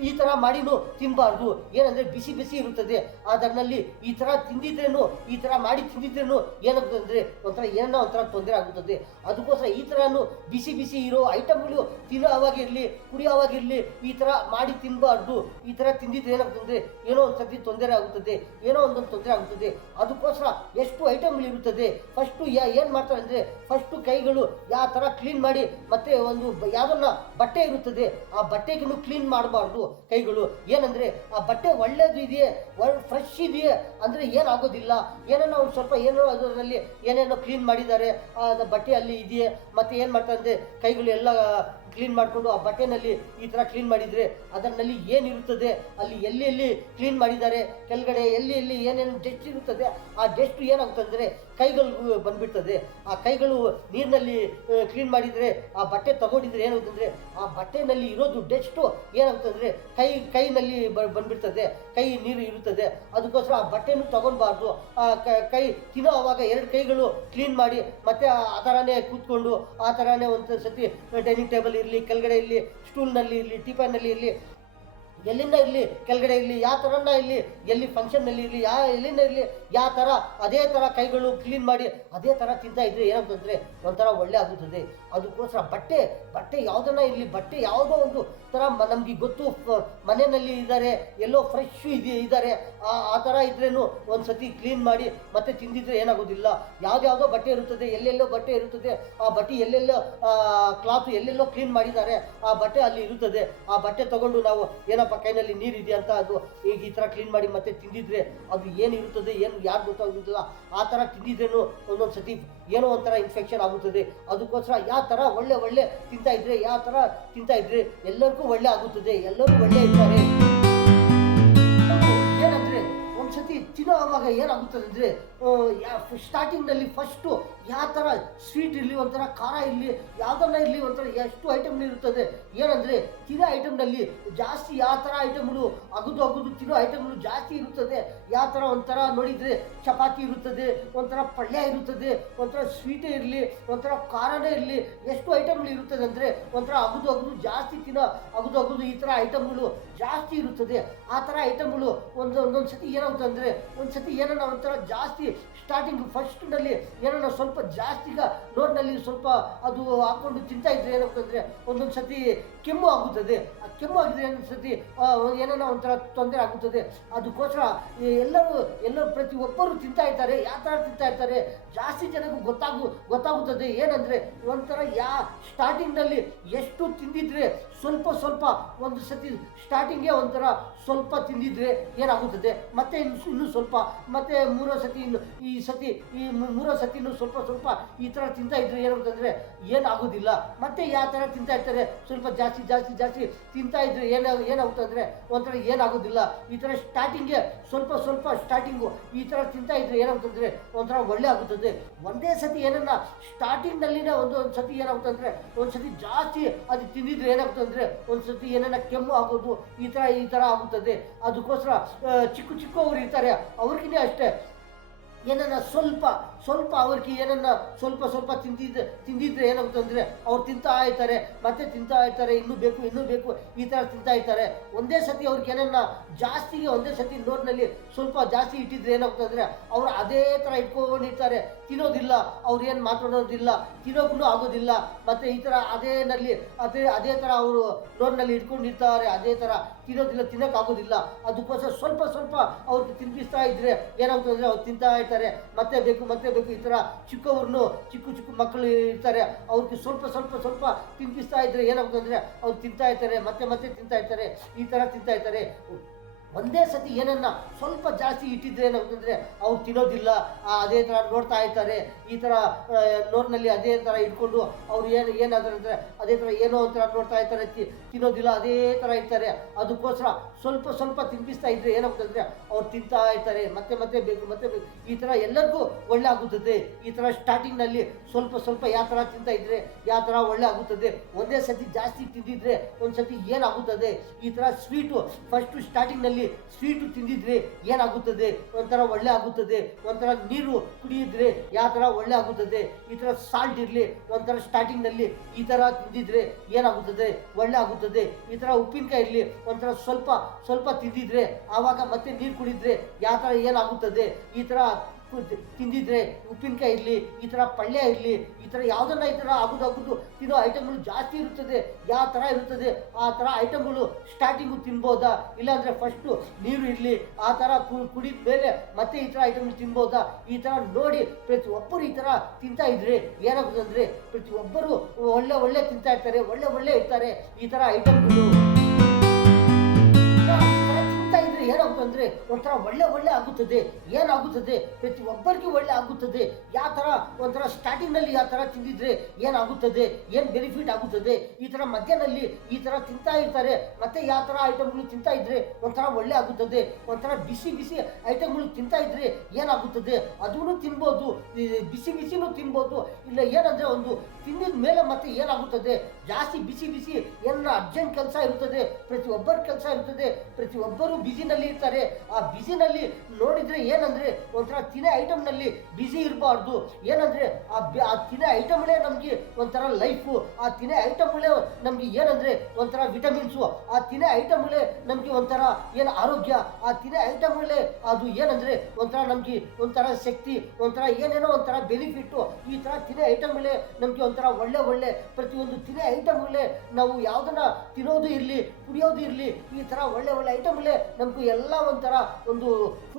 ಈ ಥರ ಮಾಡಿನೂ ತಿನ್ನಬಾರ್ದು. ಏನಂದರೆ ಬಿಸಿ ಇರುತ್ತದೆ, ಅದರಲ್ಲಿ ಈ ಥರ ತಿಂದಿದ್ರೇನು, ಈ ಥರ ಮಾಡಿ ತಿಂದಿದ್ರೇನು ಏನಾಗುತ್ತೆ ಅಂದರೆ ಒಂಥರ ತೊಂದರೆ ಆಗುತ್ತದೆ. ಅದಕ್ಕೋಸ್ಕರ ಈ ಥರನೂ ಬಿಸಿ ಇರೋ ಐಟಮ್ಗಳು ತಿನ್ನೋವಾಗಿರಲಿ, ಕುಡಿಯೋವಾಗಿರಲಿ ಈ ಥರ ಮಾಡಿ ತಿನ್ನಬಾರ್ದು. ಈ ಥರ ತಿಂದಿದ್ರೆ ಏನಾಗುತ್ತೆ ಅಂದರೆ ಏನೋ ಒಂದು ಸರ್ತಿ ತೊಂದರೆ ಆಗುತ್ತದೆ, ಒಂದೊಂದು ತೊಂದರೆ ಆಗುತ್ತದೆ. ಅದಕ್ಕೋಸ್ಕರ ಎಷ್ಟು ಐಟಮ್ಗಳಿರುತ್ತದೆ ಫಸ್ಟು ಏನು ಮಾಡ್ತಾರೆ ಅಂದರೆ ಫಸ್ಟು ಕೈಗಳು ಯಾವ ಥರ ಕ್ಲೀನ್ ಮಾಡಿ, ಮತ್ತು ಒಂದು ಯಾವುದನ್ನ ಬಟ್ಟೆ ಇರುತ್ತದೆ ಆ ಬಟ್ಟೆಗೂ ಕ್ಲೀನ್ ಮಾಡಬಾರ್ದು ಕೈಗಳು. ಏನಂದ್ರೆ ಆ ಬಟ್ಟೆ ಒಳ್ಳೇದು ಇದೆಯೇ, ಫ್ರೆಶ್ ಇದೆಯೇ ಅಂದ್ರೆ ಏನಾಗೋದಿಲ್ಲ. ಏನೋ ಒಂದು ಸ್ವಲ್ಪ ಏನೋ ಅದರಲ್ಲಿ ಏನೇನೋ ಕ್ಲೀನ್ ಮಾಡಿದ್ದಾರೆ ಆ ಬಟ್ಟೆಯಲ್ಲಿ ಇದೆಯೇ. ಮತ್ತೆ ಏನು ಮಾಡ್ತಾರೆ ಅಂದರೆ ಕೈಗಳು ಎಲ್ಲ ಕ್ಲೀನ್ ಮಾಡಿಕೊಂಡು ಆ ಬಟ್ಟೆನಲ್ಲಿ ಈ ಥರ ಕ್ಲೀನ್ ಮಾಡಿದರೆ ಅದರಲ್ಲಿ ಏನಿರುತ್ತದೆ, ಅಲ್ಲಿ ಎಲ್ಲಿ ಕ್ಲೀನ್ ಮಾಡಿದ್ದಾರೆ, ಕೆಳಗಡೆ ಎಲ್ಲಿ ಏನೇನು ಡಸ್ಟ್ ಇರುತ್ತದೆ ಆ ಡಸ್ಟ್ ಏನಾಗುತ್ತೆ ಅಂದರೆ ಕೈಗಳು ಬಂದ್ಬಿಡ್ತದೆ. ಆ ಕೈಗಳು ನೀರಿನಲ್ಲಿ ಕ್ಲೀನ್ ಮಾಡಿದರೆ ಆ ಬಟ್ಟೆ ತಗೊಂಡಿದ್ರೆ ಏನಾಗುತ್ತೆ ಅಂದರೆ ಆ ಬಟ್ಟೆನಲ್ಲಿ ಇರೋದು ಡಸ್ಟು ಏನಾಗುತ್ತೆ ಅಂದರೆ ಕೈನಲ್ಲಿ ಬಂದ್ಬಿಡ್ತದೆ, ಕೈ ನೀರು ಇರುತ್ತದೆ. ಅದಕ್ಕೋಸ್ಕರ ಆ ಬಟ್ಟೆನೂ ತಗೊಳ್ಬಾರ್ದು. ಆ ಕೈ ತಿನ್ನೋ ಅವಾಗ 2 ಕೈಗಳು ಕ್ಲೀನ್ ಮಾಡಿ ಮತ್ತೆ ಆ ಥರನೇ ಕೂತ್ಕೊಂಡು ಆ ಥರನೇ ಒಂದು ಸತಿ ಡೈನಿಂಗ್ ಟೇಬಲ್ ಇರಲಿ, ಕೆಳಗಡೆ ಇರಲಿ, ಸ್ಟೂಲ್ನಲ್ಲಿ ಇರಲಿ, ಟೀಪಾಯ್ನಲ್ಲಿ ಇರಲಿ, ಎಲ್ಲಿಂದ ಇರಲಿ, ಕೆಳಗಡೆ ಇರಲಿ, ಯಾವ ಥರನ ಇರಲಿ, ಎಲ್ಲಿ ಫಂಕ್ಷನ್ನಲ್ಲಿ ಇರಲಿ, ಎಲ್ಲಿಂದ ಇರಲಿ, ಯಾವ ಥರ ಅದೇ ಥರ ಕೈಗಳು ಕ್ಲೀನ್ ಮಾಡಿ ಅದೇ ಥರ ತಿಂತಾ ಇದ್ರೆ ಏನಾಗ್ತಂದರೆ ಒಂಥರ ಒಳ್ಳೆ ಆಗುತ್ತದೆ. ಅದಕ್ಕೋಸ್ಕರ ಬಟ್ಟೆ ಯಾವುದನ್ನ ಇರಲಿ, ಬಟ್ಟೆ ಯಾವುದೋ ಒಂದು ಥರ ನಮಗೆ ಗೊತ್ತು ಮನೆಯಲ್ಲಿ ಇದ್ದಾರೆ, ಎಲ್ಲೋ ಫ್ರೆಶ್ ಇದ್ದಾರೆ, ಆ ಥರ ಇದ್ರೇನು ಒಂದು ಸತಿ ಕ್ಲೀನ್ ಮಾಡಿ ಮತ್ತೆ ತಿಂದಿದ್ರೆ ಏನಾಗೋದಿಲ್ಲ. ಯಾವುದ್ಯಾವುದೋ ಬಟ್ಟೆ ಇರುತ್ತದೆ, ಎಲ್ಲೆಲ್ಲೋ ಬಟ್ಟೆ ಇರುತ್ತದೆ, ಆ ಬಟ್ಟೆ ಎಲ್ಲೆಲ್ಲೋ ಕ್ಲಾತ್ ಎಲ್ಲೆಲ್ಲೋ ಕ್ಲೀನ್ ಮಾಡಿದ್ದಾರೆ, ಆ ಬಟ್ಟೆ ಅಲ್ಲಿ ಇರುತ್ತದೆ. ಆ ಬಟ್ಟೆ ತಗೊಂಡು ನಾವು ಏನಪ್ಪ ಏನಪ್ಪ ಕೈನಲ್ಲಿ ನೀರಿದೆ ಅಂತ ಅದು ಈಗ ಈ ಥರ ಕ್ಲೀನ್ ಮಾಡಿ ಮತ್ತೆ ತಿಂದಿದ್ರೆ ಅದು ಏನಿರುತ್ತದೆ ಏನು ಯಾರು ಗೊತ್ತಾಗೋದಿಲ್ಲ. ಆ ಥರ ತಿಂದಿದ್ರೇನು ಒಂದೊಂದು ಸತಿ ಏನೋ ಒಂಥರ ಇನ್ಫೆಕ್ಷನ್ ಆಗುತ್ತದೆ. ಅದಕ್ಕೋಸ್ಕರ ಯಾವ ಥರ ಒಳ್ಳೆ ತಿಂತಾ ಇದ್ರೆ ಯಾವ ಥರ ತಿಂತಾ ಇದ್ರೆ ಎಲ್ಲರಿಗೂ ಒಳ್ಳೆ ಆಗುತ್ತದೆ, ಎಲ್ಲರೂ ಒಳ್ಳೆ ಇರ್ತಾರೆ. ಏನಂದರೆ ಒಂದ್ಸತಿ ತಿನ್ನೋವಾಗ ಏನಾಗುತ್ತದೆ ಅಂದರೆ ಸ್ಟಾರ್ಟಿಂಗ್ನಲ್ಲಿ ಫಸ್ಟು ಯಾವ ಥರ ಸ್ವೀಟ್ ಇರಲಿ ಒಂಥರ ಖಾರ ಇರಲಿ ಯಾವುದನ್ನ ಇರಲಿ ಒಂಥರ ಎಷ್ಟು ಐಟಮ್ ಇರುತ್ತದೆ. ಏನಂದರೆ ತಿನ್ನೋ ಐಟಮ್ನಲ್ಲಿ ಜಾಸ್ತಿ ಯಾವ ಥರ ಐಟಮ್ಗಳು ಅಗುದು ತಿನ್ನೋ ಐಟಮ್ಗಳು ಜಾಸ್ತಿ ಇರುತ್ತದೆ. ಯಾವ ಥರ ಒಂಥರ ನೋಡಿದರೆ ಚಪಾತಿ ಇರುತ್ತದೆ, ಒಂಥರ ಪಲ್ಯ ಇರುತ್ತದೆ, ಒಂಥರ ಸ್ವೀಟೇ ಇರಲಿ, ಒಂಥರ ಖಾರನೇ ಇರಲಿ, ಎಷ್ಟು ಐಟಮ್ಗಳು ಇರುತ್ತದೆ ಅಂದರೆ ಒಂಥರ ಅಗುದು ಜಾಸ್ತಿ ತಿನ್ನೋ ಅಗುದು ಈ ಥರ ಐಟಮ್ಗಳು ಜಾಸ್ತಿ ಇರುತ್ತದೆ. ಆ ಥರ ಐಟಮ್ಗಳು ಒಂದೊಂದು ಸತಿ ಏನಾಗುತ್ತೆ ಅಂದರೆ ಒಂದು ಸತಿ ಏನನ್ನ ಒಂಥರ ಜಾಸ್ತಿ ಸ್ಟಾರ್ಟಿಂಗ್ ಫಸ್ಟ್ನಲ್ಲಿ ಏನನ್ನ ಸ್ವಲ್ಪ ಜಾಸ್ತಿಗ ನೋಡ್ನಲ್ಲಿ ಸ್ವಲ್ಪ ಅದು ಹಾಕ್ಕೊಂಡು ತಿಂತಾ ಇದ್ರೆ ಏನಾಗುತ್ತೆ ಅಂದರೆ ಒಂದೊಂದು ಸತಿ ಕೆಮ್ಮು ಆಗುತ್ತದೆ. ಆ ಕೆಮ್ಮು ಆಗಿದ್ರೆ ಒಂದೊಂದು ಸತಿ ಏನನ್ನ ಒಂಥರ ತೊಂದರೆ ಆಗುತ್ತದೆ. ಅದಕ್ಕೋಸ್ಕರ ಎಲ್ಲರೂ ಪ್ರತಿಯೊಬ್ಬರು ತಿಂತಾ ಇರ್ತಾರೆ. ಯಾವ ಥರ ತಿಂತಾ ಇರ್ತಾರೆ ಜಾಸ್ತಿ ಜನಕ್ಕೆ ಗೊತ್ತಾಗುತ್ತದೆ. ಏನಂದರೆ ಒಂಥರ ಸ್ಟಾರ್ಟಿಂಗ್ನಲ್ಲಿ ಎಷ್ಟು ತಿಂದಿದ್ರೆ ಸ್ವಲ್ಪ ಒಂದು ಸತಿ ಸ್ಟಾರ್ಟಿಂಗೇ ಒಂಥರ ಸ್ವಲ್ಪ ತಿಂದಿದ್ರೆ ಏನಾಗುತ್ತದೆ, ಮತ್ತೆ ಇನ್ನೂ ಸ್ವಲ್ಪ, ಮತ್ತೆ ಮೂರೋ ಸತಿ ಮೂರೋ ಸತಿ ಇನ್ನೂ ಸ್ವಲ್ಪ ಈ ಥರ ತಿಂತಾ ಇದ್ರೆ ಏನಾಗುತ್ತಂದರೆ ಏನಾಗೋದಿಲ್ಲ. ಮತ್ತೆ ಯಾವ ಥರ ತಿಂತಾ ಇರ್ತಾರೆ ಸ್ವಲ್ಪ ಜಾಸ್ತಿ ತಿಂತಾ ಇದ್ರೆ ಏನಾಗುತ್ತೆ ಅಂದರೆ ಒಂಥರ ಏನಾಗೋದಿಲ್ಲ. ಈ ಥರ ಸ್ಟಾರ್ಟಿಂಗ್ಗೆ ಸ್ವಲ್ಪ ಸ್ಟಾರ್ಟಿಂಗು ಈ ಥರ ತಿಂತಾ ಇದ್ರೆ ಏನಾಗುತ್ತಂದರೆ ಒಂಥರ ಒಳ್ಳೆ ಆಗುತ್ತದೆ. ಒಂದೇ ಸತಿ ಏನನ್ನ ಸ್ಟಾರ್ಟಿಂಗ್ನಲ್ಲಿನೇ ಒಂದು ಸತಿ ಏನಾಗುತ್ತೆ ಅಂದರೆ ಒಂದು ಸತಿ ಜಾಸ್ತಿ ಅದು ತಿಂದಿದ್ರೆ ಏನಾಗುತ್ತೆ ಅಂದರೆ ಒಂದು ಸತಿ ಏನನ್ನ ಕೆಮ್ಮು ಆಗೋದು ಈ ಥರ ಆಗುತ್ತದೆ. ಅದಕ್ಕೋಸ್ಕರ ಚಿಕ್ಕವರು ಇರ್ತಾರೆ ಅವ್ರಿಗಿನೇ ಅಷ್ಟೇ ಏನನ್ನ ಸ್ವಲ್ಪ ಅವ್ರಿಗೆ ಏನನ್ನ ಸ್ವಲ್ಪ ತಿಂದಿದ್ರೆ ಏನಾಗುತ್ತೆ ಅಂದರೆ ಅವ್ರು ತಿಂತಾ ಇರ್ತಾರೆ, ಮತ್ತೆ ತಿಂತಾ ಇರ್ತಾರೆ, ಇನ್ನೂ ಬೇಕು ಈ ಥರ ತಿಂತಾ ಇರ್ತಾರೆ. ಒಂದೇ ಸತಿ ಅವ್ರಿಗೆ ಏನನ್ನ ಜಾಸ್ತಿಗೆ ಒಂದೇ ಸತಿ ನೋಟ್ನಲ್ಲಿ ಸ್ವಲ್ಪ ಜಾಸ್ತಿ ಇಟ್ಟಿದ್ರೆ ಏನಾಗುತ್ತೆ ಅಂದರೆ ಅವರು ಅದೇ ಥರ ಇಟ್ಕೊಂಡಿರ್ತಾರೆ, ತಿನ್ನೋದಿಲ್ಲ, ಅವ್ರು ಏನು ಮಾತಾಡೋದಿಲ್ಲ, ತಿನ್ನೋಕ್ಕೂ ಆಗೋದಿಲ್ಲ. ಮತ್ತು ಈ ಥರ ಅದೇ ಥರ ಅವರು ನೋಟ್ನಲ್ಲಿ ಇಟ್ಕೊಂಡಿರ್ತಾರೆ, ಅದೇ ಥರ ತಿನ್ನೋದಿಲ್ಲ, ತಿನ್ನೋಕ್ಕಾಗೋದಿಲ್ಲ. ಅದಕ್ಕೋಸ್ಕರ ಸ್ವಲ್ಪ ಅವ್ರಿಗೆ ತಿನ್ನಿಸ್ತಾ ಇದ್ರೆ ಏನಾಗುತ್ತೆ ಅಂದರೆ ಅವ್ರು ತಿಂತಾ ಇರ್ತಾರೆ, ಮತ್ತೆ ಬೇಕು ಈ ಥರ ಚಿಕ್ಕವ್ರನ್ನು ಚಿಕ್ಕ ಮಕ್ಕಳು ಇರ್ತಾರೆ, ಅವ್ರಿಗೆ ಸ್ವಲ್ಪ ತಿನ್ನಿಸ್ತಾ ಇದ್ರೆ ಏನಾಗುತ್ತೆ ಅಂದರೆ ಅವ್ರು ತಿಂತಾ ಇರ್ತಾರೆ, ಮತ್ತೆ ತಿಂತಾ ಇರ್ತಾರೆ, ಈ ಥರ ತಿಂತಾ ಇರ್ತಾರೆ. ಒಂದೇ ಸತಿ ಏನನ್ನ ಸ್ವಲ್ಪ ಜಾಸ್ತಿ ಇಟ್ಟಿದ್ರೆ ಏನಾಗುತ್ತಂದರೆ ಅವ್ರು ತಿನ್ನೋದಿಲ್ಲ, ಅದೇ ಥರ ನೋಡ್ತಾ ಇರ್ತಾರೆ. ಈ ಥರ ನೋರ್ನಲ್ಲಿ ಅದೇ ಥರ ಇಟ್ಕೊಂಡು ಅವ್ರು ಏನಾದ್ರೆ ಅಂದರೆ ಅದೇ ಥರ ಏನೋ ಒಂಥರ ನೋಡ್ತಾ ಇರ್ತಾರೆ, ತಿನ್ನೋದಿಲ್ಲ, ಅದೇ ಥರ ಇರ್ತಾರೆ. ಅದಕ್ಕೋಸ್ಕರ ಸ್ವಲ್ಪ ತಿನ್ನಿಸ್ತಾ ಇದ್ರೆ ಏನಾಗುತ್ತಂದರೆ ಅವ್ರು ತಿಂತಾ ಇರ್ತಾರೆ, ಮತ್ತೆ ಬೇಕು ಈ ಥರ ಎಲ್ಲರಿಗೂ ಒಳ್ಳೆ ಆಗುತ್ತದೆ. ಈ ಥರ ಸ್ಟಾರ್ಟಿಂಗ್ನಲ್ಲಿ ಸ್ವಲ್ಪ ಯಾವ ಥರ ತಿಂತಾ ಇದ್ರೆ ಯಾವ ಥರ ಒಳ್ಳೆ ಆಗುತ್ತದೆ. ಒಂದೇ ಸತಿ ಜಾಸ್ತಿ ತಿಂದಿದ್ರೆ ಒಂದು ಸತಿ ಏನಾಗುತ್ತದೆ, ಈ ಥರ ಸ್ವೀಟು ಫಸ್ಟು ಸ್ಟಾರ್ಟಿಂಗ್ನಲ್ಲಿ ಸ್ವೀಟು ತಿಂದಿದ್ರೆ ಏನಾಗುತ್ತದೆ ಒಂಥರ ಒಳ್ಳೆ ಆಗುತ್ತದೆ. ಒಂಥರ ನೀರು ಕುಡಿಯಿದ್ರೆ ಯಾವ ಥರ ಒಳ್ಳೆ ಆಗುತ್ತದೆ. ಈ ಥರ ಸಾಲ್ಟ್ ಇರಲಿ ಒಂಥರ ಸ್ಟಾರ್ಟಿಂಗ್ನಲ್ಲಿ ಈ ಥರ ತಿಂದಿದ್ರೆ ಏನಾಗುತ್ತದೆ ಒಳ್ಳೆ ಆಗುತ್ತದೆ. ಈ ಥರ ಉಪ್ಪಿನಕಾಯಿ ಇರಲಿ ಒಂಥರ ಸ್ವಲ್ಪ ತಿಂದಿದ್ರೆ ಆವಾಗ ಮತ್ತೆ ನೀರು ಕುಡಿದ್ರೆ ಯಾವ ಥರ ಏನಾಗುತ್ತದೆ. ಈ ಥರ ತಿಂದಿದ್ರೆ ಉಪ್ಪಿನಕಾಯಿ ಇರಲಿ ಈ ಥರ ಪಲ್ಯ ಇರಲಿ ಈ ಥರ ಯಾವುದನ್ನ ಈ ಥರ ಆಗುದು ತಿನ್ನೋ ಐಟಮ್ಗಳು ಜಾಸ್ತಿ ಇರುತ್ತದೆ. ಯಾವ ಥರ ಇರುತ್ತದೆ ಆ ಥರ ಐಟಮ್ಗಳು ಸ್ಟಾರ್ಟಿಂಗು ತಿನ್ಬೋದಾ, ಇಲ್ಲಾಂದರೆ ಫಸ್ಟು ನೀರು ಇರಲಿ ಆ ಥರ ಕುಡಿದ ಮೇಲೆ ಮತ್ತೆ ಈ ಥರ ಐಟಮ್ಗಳು ತಿನ್ಬೋದಾ. ಈ ಥರ ನೋಡಿ ಪ್ರತಿಯೊಬ್ಬರು ಈ ಥರ ತಿಂತಾ ಇದ್ರೆ ಏನಾಗುತ್ತೆ ಅಂದರೆ ಪ್ರತಿಯೊಬ್ಬರು ಒಳ್ಳೆ ತಿಂತಾ ಇರ್ತಾರೆ, ಒಳ್ಳೆ ಇರ್ತಾರೆ. ಈ ಥರ ಐಟಮ್ಗಳು ಏನಾಗುತ್ತೆ ಅಂದರೆ ಒಂಥರ ಒಳ್ಳೆ ಆಗುತ್ತದೆ. ಏನಾಗುತ್ತದೆ ಪ್ರತಿಯೊಬ್ಬರಿಗೆ ಒಳ್ಳೆ ಆಗುತ್ತದೆ. ಯಾವ ಥರ ಒಂಥರ ಸ್ಟಾರ್ಟಿಂಗ್ನಲ್ಲಿ ಯಾವ ಥರ ತಿಂದಿದ್ರೆ ಏನಾಗುತ್ತದೆ, ಏನು ಬೆನಿಫಿಟ್ ಆಗುತ್ತದೆ. ಈ ಥರ ಮಧ್ಯದಲ್ಲಿ ಈ ಥರ ತಿಂತಾ ಇರ್ತಾರೆ, ಮತ್ತೆ ಯಾವ ಥರ ಐಟಮ್ಗಳು ತಿಂತಾ ಇದ್ರೆ ಒಂಥರ ಒಳ್ಳೆ ಆಗುತ್ತದೆ. ಒಂಥರ ಬಿಸಿ ಐಟಮ್ಗಳು ತಿಂತಾ ಇದ್ರೆ ಏನಾಗುತ್ತದೆ ಅದನ್ನು ತಿನ್ಬೋದು, ಬಿಸಿನೂ ತಿನ್ಬೋದು. ಇಲ್ಲ ಏನಂದರೆ ಒಂದು ತಿಂದಿದ ಮೇಲೆ ಮತ್ತೆ ಏನಾಗುತ್ತದೆ ಜಾಸ್ತಿ ಬಿಸಿ ಏನ ಅರ್ಜೆಂಟ್ ಕೆಲಸ ಇರುತ್ತದೆ, ಪ್ರತಿಯೊಬ್ಬರ ಕೆಲಸ ಇರುತ್ತದೆ, ಪ್ರತಿಯೊಬ್ಬರು ಬಿಸಿನಲ್ಲಿ ಇರ್ತಾರೆ. ಆ ಬಿಸಿನಲ್ಲಿ ನೋಡಿದ್ರೆ ಏನಂದ್ರೆ ಒಂಥರ ತಿನ್ನೇ ಐಟಮ್ನಲ್ಲಿ ಬಿಸಿ ಇರಬಾರ್ದು. ಏನಂದ್ರೆ ಆ ತಿನ್ನೇ ಐಟಮ್ಗಳೇ ನಮಗೆ ಒಂಥರ ಲೈಫು. ಆ ತಿನ್ನೇ ಐಟಮ್ಗಳೇ ನಮ್ಗೆ ಏನಂದ್ರೆ ಒಂಥರ ವಿಟಮಿನ್ಸು. ಆ ತಿನ್ನೇ ಐಟಮ್ಗಳೇ ನಮ್ಗೆ ಒಂಥರ ಏನು ಆರೋಗ್ಯ. ಆ ತಿನ್ನೇ ಐಟಮ್ಗಳೇ ಅದು ಏನಂದ್ರೆ ಒಂಥರ ನಮ್ಗೆ ಒಂಥರ ಶಕ್ತಿ, ಒಂಥರ ಏನೇನೋ ಒಂಥರ ಬೆನಿಫಿಟ್ಟು. ಈ ಥರ ತಿನ್ನೇ ಐಟಮ್ಗಳೇ ನಮ್ಗೆ ಒಂಥರ ಒಳ್ಳೆ ಪ್ರತಿಯೊಂದು ತಿನ್ನೇ ಐಟಮ್ಗಳೇ ನಾವು ಯಾವುದನ್ನ ತಿನ್ನೋದು ಇರಲಿ ಕುಡಿಯೋದು ಇರಲಿ ಈ ಥರ ಒಳ್ಳೆ ಐಟಮ್ಗಳೇ ನಮಗೂ ಎಲ್ಲ ಒಂಥರ ಒಂದು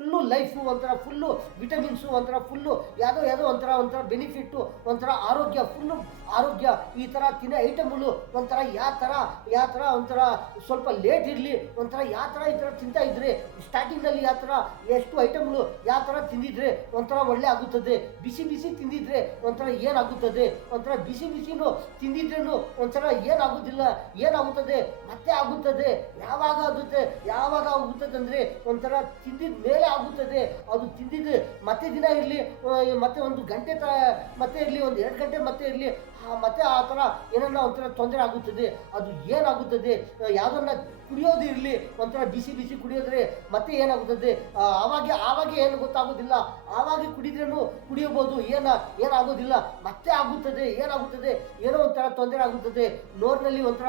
ಫುಲ್ಲು ಲೈಫು, ಒಂಥರ ಫುಲ್ಲು ವಿಟಮಿನ್ಸು, ಒಂಥರ ಫುಲ್ಲು ಯಾವುದೋ ಒಂಥರ ಬೆನಿಫಿಟ್ಟು, ಒಂಥರ ಆರೋಗ್ಯ, ಫುಲ್ಲು ಆರೋಗ್ಯ. ಈ ಥರ ತಿನ್ನೋ ಐಟಮ್ಗಳು ಒಂಥರ ಯಾವ ಥರ ಒಂಥರ ಸ್ವಲ್ಪ ಲೇಟ್ ಇರಲಿ, ಒಂಥರ ಯಾವ ಥರ ಈ ಥರ ತಿಂತಾ ಇದ್ರೆ ಸ್ಟಾರ್ಟಿಂಗ್ನಲ್ಲಿ ಯಾವ ಥರ ಎಷ್ಟು ಐಟಮ್ಗಳು ಯಾವ ಥರ ತಿಂದಿದ್ರೆ ಒಂಥರ ಒಳ್ಳೆ ಆಗುತ್ತದೆ. ಬಿಸಿ ತಿಂದಿದ್ರೆ ಒಂಥರ ಏನಾಗುತ್ತದೆ, ಒಂಥರ ಬಿಸಿನೂ ತಿಂದಿದ್ರೇನು ಒಂಥರ ಏನಾಗುತ್ತದೆ ಮತ್ತೆ ಆಗುತ್ತದೆ. ಯಾವಾಗ ಆಗುತ್ತದೆ ಅಂದರೆ ಒಂಥರ ತಿಂದಿದ ಮೇಲೆ ಆಗುತ್ತದೆ. ಅದು ತಿಂದಿದ್ದು ಮತ್ತೆ ದಿನ ಇರಲಿ, ಮತ್ತೆ ಒಂದು ಗಂಟೆ ಮತ್ತೆ ಇರಲಿ, ಒಂದು 2 ಗಂಟೆ ಮತ್ತೆ ಇರಲಿ, ಮತ್ತೆ ಆ ಥರ ಏನನ್ನ ಒಂಥರ ತೊಂದರೆ ಆಗುತ್ತದೆ. ಅದು ಏನಾಗುತ್ತದೆ, ಯಾವುದನ್ನ ಕುಡಿಯೋದು ಇರಲಿ, ಒಂಥರ ಬಿಸಿ ಕುಡಿಯೋದ್ರೆ ಮತ್ತೆ ಏನಾಗುತ್ತದೆ, ಆವಾಗ ಏನು ಗೊತ್ತಾಗೋದಿಲ್ಲ. ಆವಾಗ ಕುಡಿದ್ರೇನು ಕುಡಿಯಬಹುದು, ಏನಾಗೋದಿಲ್ಲ, ಮತ್ತೆ ಆಗುತ್ತದೆ. ಏನಾಗುತ್ತದೆ, ಏನೋ ಒಂಥರ ತೊಂದರೆ ಆಗುತ್ತದೆ. ನೋರ್ನಲ್ಲಿ ಒಂಥರ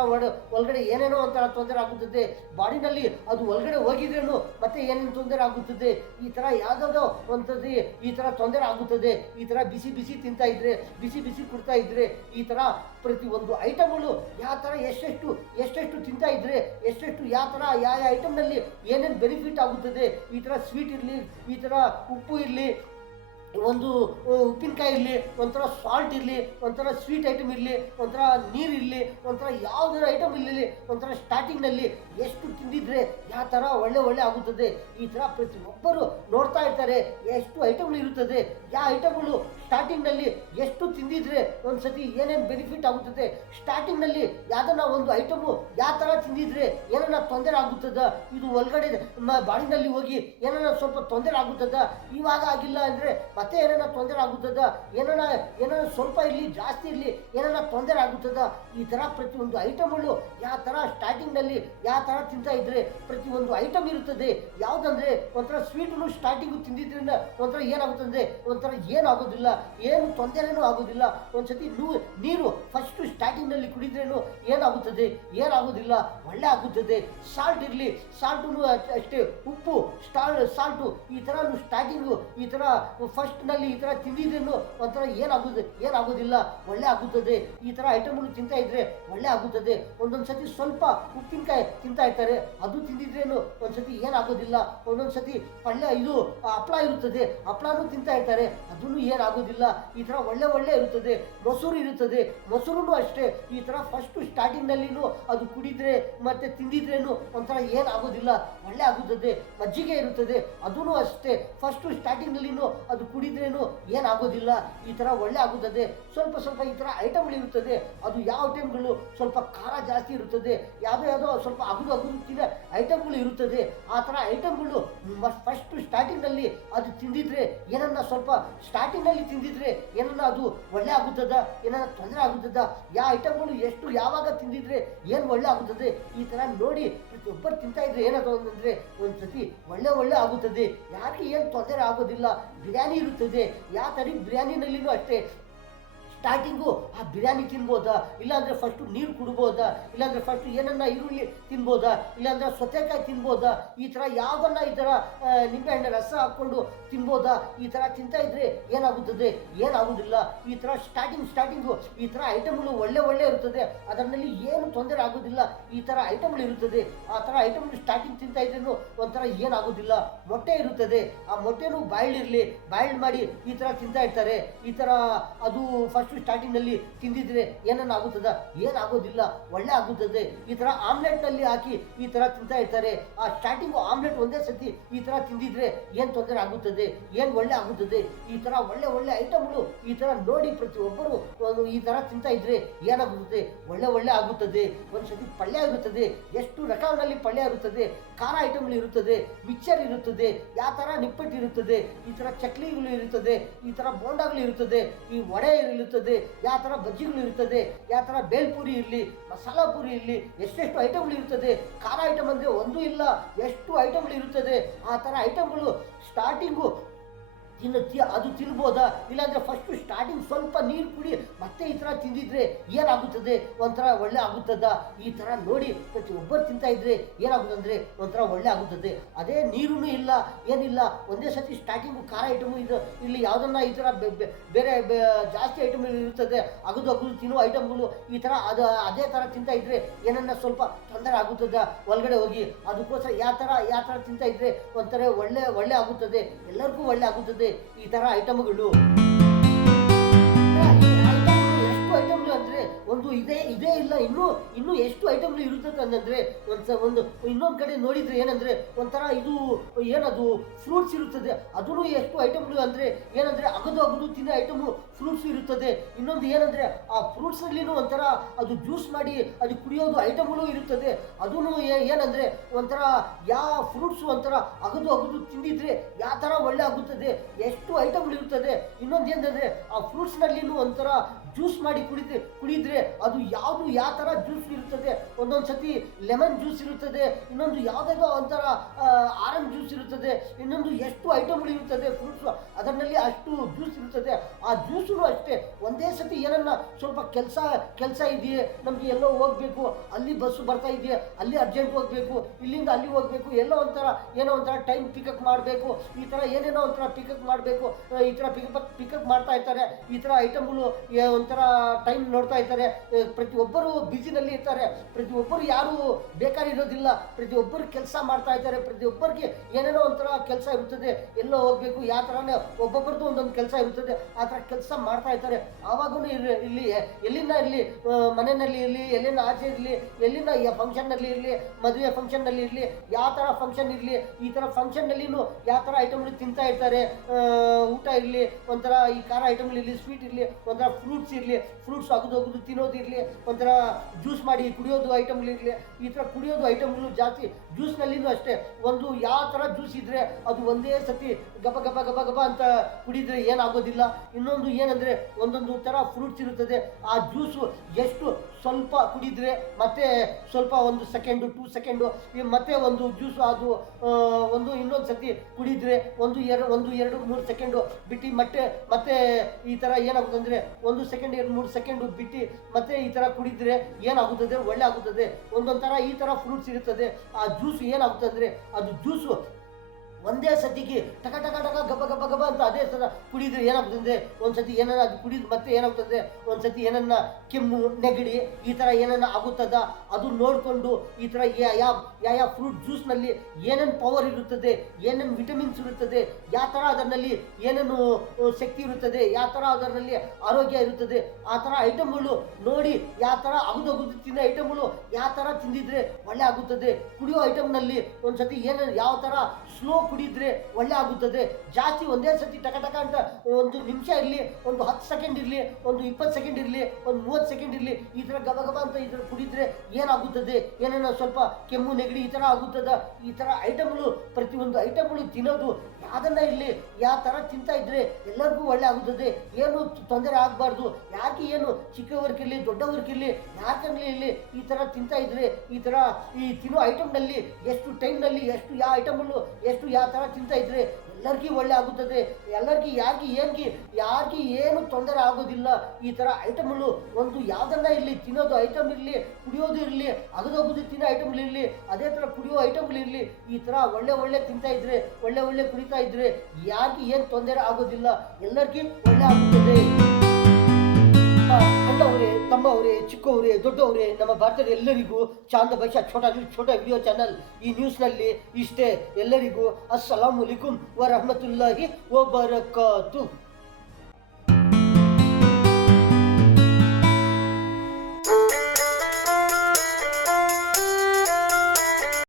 ಒಳಗಡೆ ಏನೇನೋ ಒಂಥರ ತೊಂದರೆ ಆಗುತ್ತದೆ. ಬಾಡಿನಲ್ಲಿ ಅದು ಒಳಗಡೆ ಹೋಗಿದ್ರೇನು ಮತ್ತೆ ಏನೇನು ತೊಂದರೆ ಆಗುತ್ತದೆ. ಈ ಥರ ಯಾವುದಾದೋ ಒಂಥದ್ದು ಈ ಥರ ತೊಂದರೆ ಆಗುತ್ತದೆ. ಈ ಥರ ಬಿಸಿ ತಿಂತಾ ಇದ್ರೆ, ಬಿಸಿ ಕುಡ್ತಾ ಇದ್ರೆ, ಈ ಥರ ಪ್ರತಿಯೊಂದು ಐಟಮ್ಗಳು ಯಾವ ಥರ ಎಷ್ಟೆಷ್ಟು ತಿಂತಾ ಇದ್ರೆ, ಯಾವ ಥರ ಯಾವ ಐಟಮ್ನಲ್ಲಿ ಏನೇನು ಬೆನಿಫಿಟ್ ಆಗುತ್ತದೆ. ಈ ಥರ ಸ್ವೀಟ್ ಇರಲಿ, ಈ ಥರ ಉಪ್ಪು ಇರಲಿ, ಒಂದು ಉಪ್ಪಿನಕಾಯಿ ಇರಲಿ, ಒಂಥರ ಸಾಲ್ಟ್ ಇರಲಿ, ಒಂಥರ ಸ್ವೀಟ್ ಐಟಮ್ ಇರಲಿ, ಒಂಥರ ನೀರು ಇರಲಿ, ಒಂಥರ ಯಾವುದಾದ್ರು ಐಟಮ್ ಇರಲಿ, ಒಂಥರ ಸ್ಟಾರ್ಟಿಂಗ್ನಲ್ಲಿ ಎಷ್ಟು ತಿಂದಿದ್ರೆ ಯಾವ ಥರ ಒಳ್ಳೆ ಆಗುತ್ತದೆ. ಈ ಥರ ಪ್ರತಿಯೊಬ್ಬರು ನೋಡ್ತಾ ಇರ್ತಾರೆ ಎಷ್ಟು ಐಟಮ್ಗಳು ಇರುತ್ತದೆ, ಯಾವ ಐಟಮ್ಗಳು ಸ್ಟಾರ್ಟಿಂಗ್ನಲ್ಲಿ ಎಷ್ಟು ತಿಂದಿದ್ರೆ ಒಂದ್ಸತಿ ಏನೇನು ಬೆನಿಫಿಟ್ ಆಗುತ್ತದೆ. ಸ್ಟಾರ್ಟಿಂಗ್ನಲ್ಲಿ ಯಾವುದನ್ನ ಒಂದು ಐಟಮು ಯಾವ ಥರ ತಿಂದಿದ್ರೆ ಏನನ್ನ ತೊಂದರೆ ಆಗುತ್ತದ, ಇದು ಒಳಗಡೆ ಬಾಡಿನಲ್ಲಿ ಹೋಗಿ ಏನನ್ನ ಸ್ವಲ್ಪ ತೊಂದರೆ ಆಗುತ್ತದ, ಇವಾಗ ಆಗಿಲ್ಲ ಅಂದರೆ ಮತ್ತೆ ಏನಾರ ತೊಂದರೆ ಆಗುತ್ತದ, ಏನಾರ ಸ್ವಲ್ಪ ಇರಲಿ ಜಾಸ್ತಿ ಇರಲಿ ಏನಾರ ತೊಂದರೆ ಆಗುತ್ತದ. ಈ ಥರ ಪ್ರತಿಯೊಂದು ಐಟಮ್ಗಳು ಯಾವ ಥರ ಸ್ಟಾರ್ಟಿಂಗ್ನಲ್ಲಿ ಯಾವ ಥರ ತಿಂತಾ ಇದ್ರೆ ಪ್ರತಿಯೊಂದು ಐಟಮ್ ಇರುತ್ತದೆ. ಯಾವುದಂದ್ರೆ ಒಂಥರ ಸ್ವೀಟನ್ನು ಸ್ಟಾರ್ಟಿಂಗು ತಿಂದಿದ್ರಿಂದ ಒಂಥರ ಏನಾಗುತ್ತದೆ, ಒಂಥರ ಏನಾಗೋದಿಲ್ಲ, ಏನು ತೊಂದರೆನೂ ಆಗೋದಿಲ್ಲ. ಒಂದ್ಸತಿ ನೀರು ಫಸ್ಟು ಸ್ಟಾರ್ಟಿಂಗ್ನಲ್ಲಿ ಕುಡಿದ್ರೇನು ಏನಾಗೋದಿಲ್ಲ, ಒಳ್ಳೆ ಆಗುತ್ತದೆ. ಸಾಲ್ಟ್ ಇರಲಿ, ಸಾಲ್ಟು ಅಷ್ಟೇ, ಉಪ್ಪು ಸಾಲ್ಟು ಈ ಥರ ಸ್ಟಾರ್ಟಿಂಗು ಈ ಥರ ಫಸ್ಟ್ನಲ್ಲಿ ಈ ಥರ ತಿಂದಿದ್ರೇನು ಒಂಥರ ಏನಾಗೋದಿಲ್ಲ, ಒಳ್ಳೆ ಆಗುತ್ತದೆ. ಈ ಥರ ಐಟಮ್ಗಳು ತಿಂತಾ ಇದ್ರೆ ಒಳ್ಳೆ ಆಗುತ್ತದೆ. ಒಂದೊಂದು ಸತಿ ಸ್ವಲ್ಪ ಉಪ್ಪಿನಕಾಯಿ ತಿಂತಾ ಇರ್ತಾರೆ, ಅದು ತಿಂದಿದ್ರೇನು ಒಂದ್ಸತಿ ಏನಾಗೋದಿಲ್ಲ. ಒಂದೊಂದು ಸತಿ ಇದು ಹಪ್ಪಳ ಇರುತ್ತದೆ, ಹಪ್ಪಳನೂ ತಿಂತಾ ಇರ್ತಾರೆ, ಅದನ್ನು ಏನಾಗೋದಿಲ್ಲ. ಈ ಥರ ಒಳ್ಳೆ ಇರುತ್ತದೆ. ಮೊಸರು ಇರುತ್ತದೆ, ಮೊಸರು ಅಷ್ಟೇ ಈ ಥರ ಫಸ್ಟು ಸ್ಟಾರ್ಟಿಂಗ್ನಲ್ಲಿನೂ ಅದು ಕುಡಿದ್ರೆ ಮತ್ತೆ ತಿಂದಿದ್ರೇನು ಒಂಥರ ಏನಾಗೋದಿಲ್ಲ, ಒಳ್ಳೆ ಆಗುತ್ತದೆ. ಮಜ್ಜಿಗೆ ಇರುತ್ತದೆ, ಅದೂ ಅಷ್ಟೇ ಫಸ್ಟು ಸ್ಟಾರ್ಟಿಂಗ್ನಲ್ಲಿನೂ ಅದು ಕುಡಿದ್ರೇನು ಏನಾಗೋದಿಲ್ಲ, ಈ ಥರ ಒಳ್ಳೆ ಆಗುತ್ತದೆ. ಸ್ವಲ್ಪ ಈ ಥರ ಐಟಮ್ಗಳು ಇರುತ್ತದೆ, ಅದು ಯಾವ ಟೈಮ್ಗಳು ಸ್ವಲ್ಪ ಖಾರ ಜಾಸ್ತಿ ಇರುತ್ತದೆ, ಯಾವುದೋ ಸ್ವಲ್ಪ ಅಗುದು ತಿನ್ನೋ ಐಟಮ್ಗಳು ಇರುತ್ತದೆ. ಆ ಥರ ಐಟಮ್ಗಳು ಫಸ್ಟ್ ಸ್ಟಾರ್ಟಿಂಗ್ನಲ್ಲಿ ಅದು ತಿಂದಿದ್ರೆ ಏನನ್ನ ಸ್ವಲ್ಪ ಸ್ಟಾರ್ಟಿಂಗ್ನಲ್ಲಿ ತಿಂದಿದ್ರೆ ಏನನ್ನ ಅದು ಒಳ್ಳೆ ಆಗುತ್ತದ, ಏನನ್ನ ತೊಂದರೆ ಆಗುತ್ತದ, ಯಾವ ಐಟಮ್ಗಳು ಎಷ್ಟು ಯಾವಾಗ ತಿಂದಿದ್ರೆ ಏನು ಒಳ್ಳೆ ಆಗುತ್ತದೆ. ಈ ಥರ ನೋಡಿ ಪ್ರತಿಯೊಬ್ಬರು ತಿಂತಾ ಇದ್ರೆ ಏನದು ಅಂದರೆ ಒಂದ್ಸತಿ ಒಳ್ಳೆ ಆಗುತ್ತದೆ, ಯಾರಿಗೆ ಏನು ತೊಂದರೆ ಆಗೋದಿಲ್ಲ. ಬಿರಿಯಾನಿ ಇರುತ್ತದೆ, ಯಾವ ಥರ ಬಿರಿಯಾನಿನಲ್ಲಿನೂ ಅಷ್ಟೇ ಸ್ಟಾರ್ಟಿಂಗು ಆ ಬಿರಿಯಾನಿ ತಿನ್ಬೋದಾ, ಇಲ್ಲಾಂದರೆ ಫಸ್ಟು ನೀರು ಕುಡ್ಬೋದಾ, ಇಲ್ಲಾಂದರೆ ಫಸ್ಟು ಏನನ್ನ ಈರುಳ್ಳಿ ತಿನ್ಬೋದಾ, ಇಲ್ಲಾಂದರೆ ಸೌತೆಕಾಯಿ ತಿನ್ಬೋದಾ, ಈ ಥರ ಯಾವುದನ್ನ ಈ ಥರ ನಿಂಬೆಹಣ್ಣು ರಸ ಹಾಕ್ಕೊಂಡು ತಿನ್ಬೋದಾ. ಈ ಥರ ತಿಂತಾ ಇದ್ರೆ ಏನಾಗುತ್ತದೆ, ಏನಾಗೋದಿಲ್ಲ. ಈ ಥರ ಸ್ಟಾರ್ಟಿಂಗು ಈ ಥರ ಐಟಮ್ಗಳು ಒಳ್ಳೆ ಇರುತ್ತದೆ, ಅದರಲ್ಲಿ ಏನು ತೊಂದರೆ ಆಗೋದಿಲ್ಲ. ಈ ಥರ ಐಟಮ್ಗಳು ಇರುತ್ತದೆ, ಆ ಥರ ಐಟಮ್ಗಳು ಸ್ಟಾರ್ಟಿಂಗ್ ತಿಂತಾ ಇದ್ರೂ ಒಂಥರ ಏನಾಗೋದಿಲ್ಲ. ಮೊಟ್ಟೆ ಇರುತ್ತದೆ, ಆ ಮೊಟ್ಟೆನೂ ಬಾಯ್ಲ್ಡ್ ಮಾಡಿ ಈ ಥರ ತಿಂತಾ ಇರ್ತಾರೆ. ಈ ಥರ ಅದು ಫಸ್ಟ್ ಸ್ಟಾರ್ಟಿಂಗ್ನಲ್ಲಿ ತಿಂದಿದ್ರೆ ಏನನ್ನ ಆಗುತ್ತದ, ಏನಾಗೋದಿಲ್ಲ, ಒಳ್ಳೆ ಆಗುತ್ತದೆ. ಈ ಥರ ಆಮ್ಲೆಟ್ನಲ್ಲಿ ಹಾಕಿ ಈ ಥರ ತಿಂತಾ ಇರ್ತಾರೆ. ಆ ಸ್ಟಾರ್ಟಿಂಗು ಆಮ್ಲೆಟ್ ಒಂದೇ ಸತಿ ಈ ಥರ ತಿಂದಿದ್ರೆ ಏನು ತೊಂದರೆ ಆಗುತ್ತದೆ, ಏನು ಒಳ್ಳೆ ಆಗುತ್ತದೆ. ಈ ಥರ ಒಳ್ಳೆ ಐಟಮ್ಗಳು ಈ ಥರ ನೋಡಿ ಪ್ರತಿಯೊಬ್ಬರು ಈ ಥರ ತಿಂತಾ ಇದ್ರೆ ಏನಾಗುತ್ತದೆ, ಒಳ್ಳೆ ಆಗುತ್ತದೆ. ಒಂದ್ಸತಿ ಪಲ್ಯ ಇರುತ್ತದೆ, ಎಷ್ಟು ರಕಗಳಲ್ಲಿ ಪಲ್ಯ ಇರುತ್ತದೆ, ಖಾರ ಐಟಮ್ಗಳು ಇರುತ್ತದೆ, ಮಿಕ್ಚರ್ ಇರುತ್ತದೆ, ಯಾವ ಥರ ನಿಪ್ಪಟ್ಟು ಇರುತ್ತದೆ, ಈ ಥರ ಚಕ್ಲಿಗಳು ಇರುತ್ತದೆ, ಈ ಥರ ಬೋಂಡಾಗಳು ಇರುತ್ತದೆ, ಈ ವಡೆ ಇರುತ್ತದೆ, ಯಾವ ಥರ ಬಜ್ಜಿಗಳು ಇರ್ತದೆ, ಯಾವ ಥರ ಬೇಲ್ಪುರಿ ಇರಲಿ, ಮಸಾಲಾ ಪುರಿ ಇರಲಿ, ಎಷ್ಟೆಷ್ಟು ಐಟಮ್ಗಳು ಇರ್ತದೆ. ಖಾರ ಐಟಮ್ ಅಂದರೆ ಒಂದೂ ಇಲ್ಲ, ಎಷ್ಟು ಐಟಮ್ಗಳು ಇರುತ್ತದೆ. ಆ ಥರ ಐಟಮ್ಗಳು ಸ್ಟಾರ್ಟಿಂಗು ಅದು ತಿನ್ಬೋದಾ? ಇಲ್ಲಾಂದರೆ ಫಸ್ಟು ಸ್ಟಾರ್ಟಿಂಗ್ ಸ್ವಲ್ಪ ನೀರು ಕುಡಿ, ಮತ್ತೆ ಈ ಥರ ತಿಂದಿದ್ರೆ ಏನಾಗುತ್ತದೆ, ಒಂಥರ ಒಳ್ಳೆ ಆಗುತ್ತದ? ಈ ಥರ ನೋಡಿ ಪ್ರತಿಯೊಬ್ಬರು ತಿಂತಾ ಇದ್ರೆ ಏನಾಗುತ್ತಂದರೆ ಒಂಥರ ಒಳ್ಳೆ ಆಗುತ್ತದೆ. ಅದೇ ನೀರೂ ಇಲ್ಲ ಏನಿಲ್ಲ, ಒಂದೇ ಸತಿ ಸ್ಟಾರ್ಟಿಂಗು ಖಾರ ಐಟಮು ಇದು ಇಲ್ಲಿ ಯಾವುದನ್ನ ಈ ಥರ ಬೇರೆ ಜಾಸ್ತಿ ಐಟಮ್ ಇರುತ್ತದೆ, ಅಗದು ತಿನ್ನೋ ಐಟಮ್ಗಳು ಈ ಥರ ಅದೇ ಥರ ತಿಂತಾ ಇದ್ರೆ ಏನನ್ನ ಸ್ವಲ್ಪ ತೊಂದರೆ ಆಗುತ್ತದ ಒಳಗಡೆ ಹೋಗಿ. ಅದಕ್ಕೋಸ್ಕರ ಯಾವ ಥರ ತಿಂತಾ ಇದ್ರೆ ಒಂಥರ ಒಳ್ಳೆ ಆಗುತ್ತದೆ, ಎಲ್ಲರಿಗೂ ಒಳ್ಳೆ ಆಗುತ್ತದೆ ಈ ಥರ ಐಟಮ್ಗಳು. ಎಷ್ಟು ಐಟಮ್ಗಳು ಅಂದರೆ ಒಂದು ಇದೇ ಇಲ್ಲ, ಇನ್ನೂ ಎಷ್ಟು ಐಟಮ್ಗಳು ಇರುತ್ತದೆ ಅಂದರೆ ಒಂದು ಇನ್ನೊಂದು ಕಡೆ ನೋಡಿದರೆ ಏನಂದರೆ ಒಂಥರ ಇದು ಏನದು ಫ್ರೂಟ್ಸ್ ಇರುತ್ತದೆ, ಅದೂ ಎಷ್ಟು ಐಟಮ್ಗಳು ಅಂದರೆ ಏನಂದರೆ ಅಗದು ತಿನ್ನೋ ಐಟಮು ಫ್ರೂಟ್ಸ್ ಇರುತ್ತದೆ. ಇನ್ನೊಂದು ಏನಂದರೆ ಆ ಫ್ರೂಟ್ಸ್ನಲ್ಲಿನೂ ಒಂಥರ ಅದು ಜ್ಯೂಸ್ ಮಾಡಿ ಅದು ಕುಡಿಯೋದು ಐಟಮ್ಗಳು ಇರುತ್ತದೆ. ಅದೂ ಏನಂದರೆ ಒಂಥರ ಯಾವ ಫ್ರೂಟ್ಸು ಒಂಥರ ಅಗದು ತಿಂದಿದ್ರೆ ಯಾವ ಥರ ಒಳ್ಳೆ ಆಗುತ್ತದೆ, ಎಷ್ಟು ಐಟಮ್ಗಳು ಇರುತ್ತದೆ. ಇನ್ನೊಂದು ಏನಂದರೆ ಆ ಫ್ರೂಟ್ಸ್ನಲ್ಲಿನೂ ಒಂಥರ ಜ್ಯೂಸ್ ಮಾಡಿ ಕುಡಿದ್ರೆ ಅದು ಯಾವುದು ಯಾವ ಥರ ಜ್ಯೂಸ್ ಇರುತ್ತದೆ. ಒಂದೊಂದು ಸತಿ ಲೆಮನ್ ಜ್ಯೂಸ್ ಇರುತ್ತದೆ, ಇನ್ನೊಂದು ಯಾವುದಾದ್ರೂ ಒಂಥರ ಆರೆಂಜ್ ಜ್ಯೂಸ್ ಇರುತ್ತದೆ, ಇನ್ನೊಂದು ಎಷ್ಟು ಐಟಮ್ಗಳು ಇರುತ್ತದೆ ಫ್ರೂಟ್ಸು, ಅದರಲ್ಲಿ ಅಷ್ಟು ಜ್ಯೂಸ್ ಇರುತ್ತದೆ. ಆ ಜ್ಯೂಸು ಅಷ್ಟೇ ಒಂದೇ ಸತಿ ಏನನ್ನ ಸ್ವಲ್ಪ ಕೆಲಸ ಇದೆಯೇ, ನಮಗೆ ಎಲ್ಲೋ ಹೋಗಬೇಕು, ಅಲ್ಲಿ ಬಸ್ಸು ಬರ್ತಾ ಇದೆಯೇ, ಅಲ್ಲಿ ಅರ್ಜೆಂಟ್ ಹೋಗಬೇಕು, ಇಲ್ಲಿಂದ ಅಲ್ಲಿ ಹೋಗಬೇಕು, ಏನೋ ಒಂಥರ ಟೈಮ್ ಪಿಕಪ್ ಮಾಡಬೇಕು, ಈ ಥರ ಏನೇನೋ ಒಂಥರ ಪಿಕಪ್ ಮಾಡಬೇಕು, ಈ ಥರ ಪಿಕಪ್ ಮಾಡ್ತಾ ಇರ್ತಾರೆ. ಈ ಥರ ಐಟಮ್ಗಳು ಒಂಥರ ಟೈಮ್ ನೋಡ್ತಾ ಇರ್ತಾರೆ. ಪ್ರತಿಯೊಬ್ಬರು ಬ್ಯುಸಿನಲ್ಲಿ ಇರ್ತಾರೆ, ಪ್ರತಿಯೊಬ್ಬರು ಯಾರು ಬೇಕಾಗಿರೋದಿಲ್ಲ, ಪ್ರತಿಯೊಬ್ಬರು ಕೆಲಸ ಮಾಡ್ತಾ ಇರ್ತಾರೆ, ಪ್ರತಿಯೊಬ್ಬರಿಗೆ ಏನೇನೋ ಒಂಥರ ಕೆಲಸ ಇರುತ್ತದೆ, ಎಲ್ಲೋ ಹೋಗಬೇಕು, ಯಾವ ಥರನೇ ಒಬ್ಬೊಬ್ಬರದ್ದು ಒಂದೊಂದು ಕೆಲಸ ಇರುತ್ತದೆ, ಆ ಥರ ಕೆಲಸ ಮಾಡ್ತಾ ಇರ್ತಾರೆ. ಆವಾಗೂ ಇಲ್ಲಿ ಎಲ್ಲಿನ ಇರಲಿ, ಮನೆಯಲ್ಲಿ ಇರಲಿ, ಎಲ್ಲಿನ ಆಚೆ ಇರಲಿ, ಎಲ್ಲಿನ ಫಂಕ್ಷನ್ನಲ್ಲಿ ಇರಲಿ, ಮದುವೆ ಫಂಕ್ಷನ್ನಲ್ಲಿ ಇರಲಿ, ಯಾವ ಥರ ಫಂಕ್ಷನ್ ಇರಲಿ, ಈ ಥರ ಫಂಕ್ಷನ್ನಲ್ಲಿನೂ ಯಾವ ಥರ ಐಟಮ್ಗಳು ತಿಂತಾ ಇರ್ತಾರೆ. ಊಟ ಇರಲಿ, ಒಂಥರ ಈ ಖಾರ ಐಟಮ್ಗಳಿರಲಿ, ಸ್ವೀಟ್ ಇರಲಿ, ಒಂಥರ ಫ್ರೂಟ್ಸ್ ಇರಲಿ, ಫ್ರೂಟ್ಸ್ ಅಗದು ತಿನ್ನೋದಿರಲಿ, ಒಂಥರ ಜ್ಯೂಸ್ ಮಾಡಿ ಕುಡಿಯೋದು ಐಟಮ್ಗಳಿರಲಿ, ಈ ಥರ ಕುಡಿಯೋದು ಐಟಮ್ಗಳು ಜಾಸ್ತಿ. ಜ್ಯೂಸ್ನಲ್ಲಿನೂ ಅಷ್ಟೇ, ಒಂದು ಯಾವ ಥರ ಜ್ಯೂಸ್ ಇದ್ದರೆ ಅದು ಒಂದೇ ಸತಿ ಗಬ ಅಂತ ಕುಡಿದ್ರೆ ಏನಾಗೋದಿಲ್ಲ. ಇನ್ನೊಂದು ಏನಂದರೆ ಒಂದೊಂದು ಥರ ಫ್ರೂಟ್ಸ್ ಇರುತ್ತದೆ, ಆ ಜ್ಯೂಸು ಎಷ್ಟು ಸ್ವಲ್ಪ ಕುಡಿದ್ರೆ ಮತ್ತೆ ಸ್ವಲ್ಪ 1 ಸೆಕೆಂಡು 2 ಸೆಕೆಂಡು ಮತ್ತೆ ಒಂದು ಜ್ಯೂಸು ಅದು ಇನ್ನೊಂದು ಸತಿ ಕುಡಿದ್ರೆ 1 2 3 ಸೆಕೆಂಡು ಬಿಟ್ಟು ಮತ್ತೆ ಈ ಥರ ಏನಾಗುತ್ತಂದರೆ 1 ಸೆಕೆಂಡ್ 2 3 ಸೆಕೆಂಡು ಬಿಟ್ಟು ಮತ್ತೆ ಈ ಥರ ಕುಡಿದ್ರೆ ಏನಾಗುತ್ತದೆ, ಒಳ್ಳೆ ಆಗುತ್ತದೆ. ಒಂದೊಂದು ಥರ ಈ ಥರ ಫ್ರೂಟ್ಸ್ ಇರುತ್ತದೆ. ಆ ಜ್ಯೂಸು ಏನಾಗುತ್ತಂದರೆ ಅದು ಜ್ಯೂಸು ಒಂದೇ ಸತಿಗೆ ಟಕ ಗಬ ಅಂತ ಅದೇ ಥರ ಕುಡಿದ್ರೆ ಏನಾಗ್ತದೆ, ಒಂದ್ಸತಿ ಏನನ್ನ ಅದು ಕುಡಿದು ಮತ್ತೆ ಏನಾಗ್ತದೆ, ಒಂದ್ಸತಿ ಏನನ್ನ ಕೆಮ್ಮು ನೆಗಡಿ ಈ ಥರ ಏನನ್ನ ಆಗುತ್ತದ ಅದು ನೋಡಿಕೊಂಡು ಈ ಥರ ಯಾವ ಫ್ರೂಟ್ ಜ್ಯೂಸ್ನಲ್ಲಿ ಏನೇನು ಪವರ್ ಇರುತ್ತದೆ, ಏನೇನು ವಿಟಮಿನ್ಸ್ ಇರುತ್ತದೆ, ಯಾವ ಥರ ಅದರಲ್ಲಿ ಏನೇನು ಶಕ್ತಿ ಇರುತ್ತದೆ, ಯಾವ ಥರ ಅದರಲ್ಲಿ ಆರೋಗ್ಯ ಇರುತ್ತದೆ, ಆ ಥರ ಐಟಮ್ಗಳು ನೋಡಿ ಯಾವ ಥರ ಅಗದು ತಿನ್ನೋ ಐಟಮ್ಗಳು ಯಾವ ಥರ ತಿಂದಿದ್ರೆ ಒಳ್ಳೆ ಆಗುತ್ತದೆ. ಕುಡಿಯೋ ಐಟಮ್ನಲ್ಲಿ ಒಂದ್ಸತಿ ಏನೇನು ಯಾವ ಥರ ಸ್ಲೋ ಕುಡಿದ್ರೆ ಒಳ್ಳೆ ಆಗುತ್ತದೆ. ಜಾಸ್ತಿ ಒಂದೇ ಸತಿ ಟಕ ಅಂತ 1 ನಿಮಿಷ ಇರಲಿ, ಒಂದು 10 ಸೆಕೆಂಡ್ ಇರಲಿ, ಒಂದು 20 ಸೆಕೆಂಡ್ ಇರಲಿ, ಒಂದು 30 ಸೆಕೆಂಡ್ ಇರಲಿ, ಈ ಥರ ಗಬ ಅಂತ ಈ ಥರ ಕುಡಿದ್ರೆ ಏನಾಗುತ್ತದೆ, ಏನೇನೋ ಸ್ವಲ್ಪ ಕೆಮ್ಮು ನೆಗಡಿ ಈ ಥರ ಆಗುತ್ತದ. ಈ ಥರ ಐಟಮ್ಗಳು ಪ್ರತಿಯೊಂದು ಐಟಮ್ಗಳು ತಿನ್ನೋದು ಯಾವುದನ್ನ ಇರಲಿ ಯಾವ ಥರ ತಿಂತಾ ಇದ್ರೆ ಎಲ್ಲರಿಗೂ ಒಳ್ಳೆ ಆಗುತ್ತದೆ. ಏನು ತೊಂದರೆ ಆಗಬಾರ್ದು, ಯಾಕೆ ಏನು ಚಿಕ್ಕವರಿಗಿರಲಿ ದೊಡ್ಡವರಿಗಿರಲಿ ಯಾಕಂದ್ರೆ ಇಲ್ಲಿ ಈ ಥರ ತಿಂತಾ ಇದ್ರೆ ಈ ಥರ ಈ ತಿನ್ನೋ ಐಟಮ್ನಲ್ಲಿ ಎಷ್ಟು ಟೈಮ್ನಲ್ಲಿ ಎಷ್ಟು ಯಾವ ಐಟಮ್ಗಳು ಎಷ್ಟು ಯಾವ ಥರ ತಿಂತಾ ಇದ್ರೆ ಎಲ್ಲರಿಗೂ ಒಳ್ಳೆ ಆಗುತ್ತದೆ. ಎಲ್ಲರಿಗೂ ಯಾರಿಗೆ ಏನು ತೊಂದರೆ ಆಗೋದಿಲ್ಲ. ಈ ಥರ ಐಟಮ್ಗಳು ಒಂದು ಯಾವುದನ್ನ ಇರಲಿ, ತಿನ್ನೋದು ಐಟಮ್ ಇರಲಿ, ಕುಡಿಯೋದು ಇರಲಿ, ಅಗದೋಗೋದು ತಿನ್ನೋ ಐಟಮ್ಗಳಿರಲಿ, ಅದೇ ಥರ ಕುಡಿಯೋ ಐಟಮ್ಗಳಿರಲಿ, ಈ ಥರ ಒಳ್ಳೆ ತಿಂತಾ ಇದ್ರೆ ಒಳ್ಳೆ ಕುಡಿತಾ ಇದ್ರೆ ಯಾರಿಗೆ ಏನು ತೊಂದರೆ ಆಗೋದಿಲ್ಲ, ಎಲ್ಲರಿಗೂ ಒಳ್ಳೆ ಆಗುತ್ತದೆ. ಅಣ್ಣವರೇ, ತಮ್ಮವರೇ, ಚಿಕ್ಕವರೇ, ದೊಡ್ಡವರೇ, ನಮ್ಮ ಭಾರತದ ಎಲ್ಲರಿಗೂ ಚಾಂದ ಭಾಷಾ ಛೋಟ ವಿಡಿಯೋ ಚಾನಲ್ ಈ ನ್ಯೂಸ್ನಲ್ಲಿ ಇಷ್ಟೇ. ಎಲ್ಲರಿಗೂ ಅಸ್ಸಲಾಮು ಅಲೈಕುಂ ವರಹಮತುಲ್ಲಾಹಿ ವಬರಕಾತು.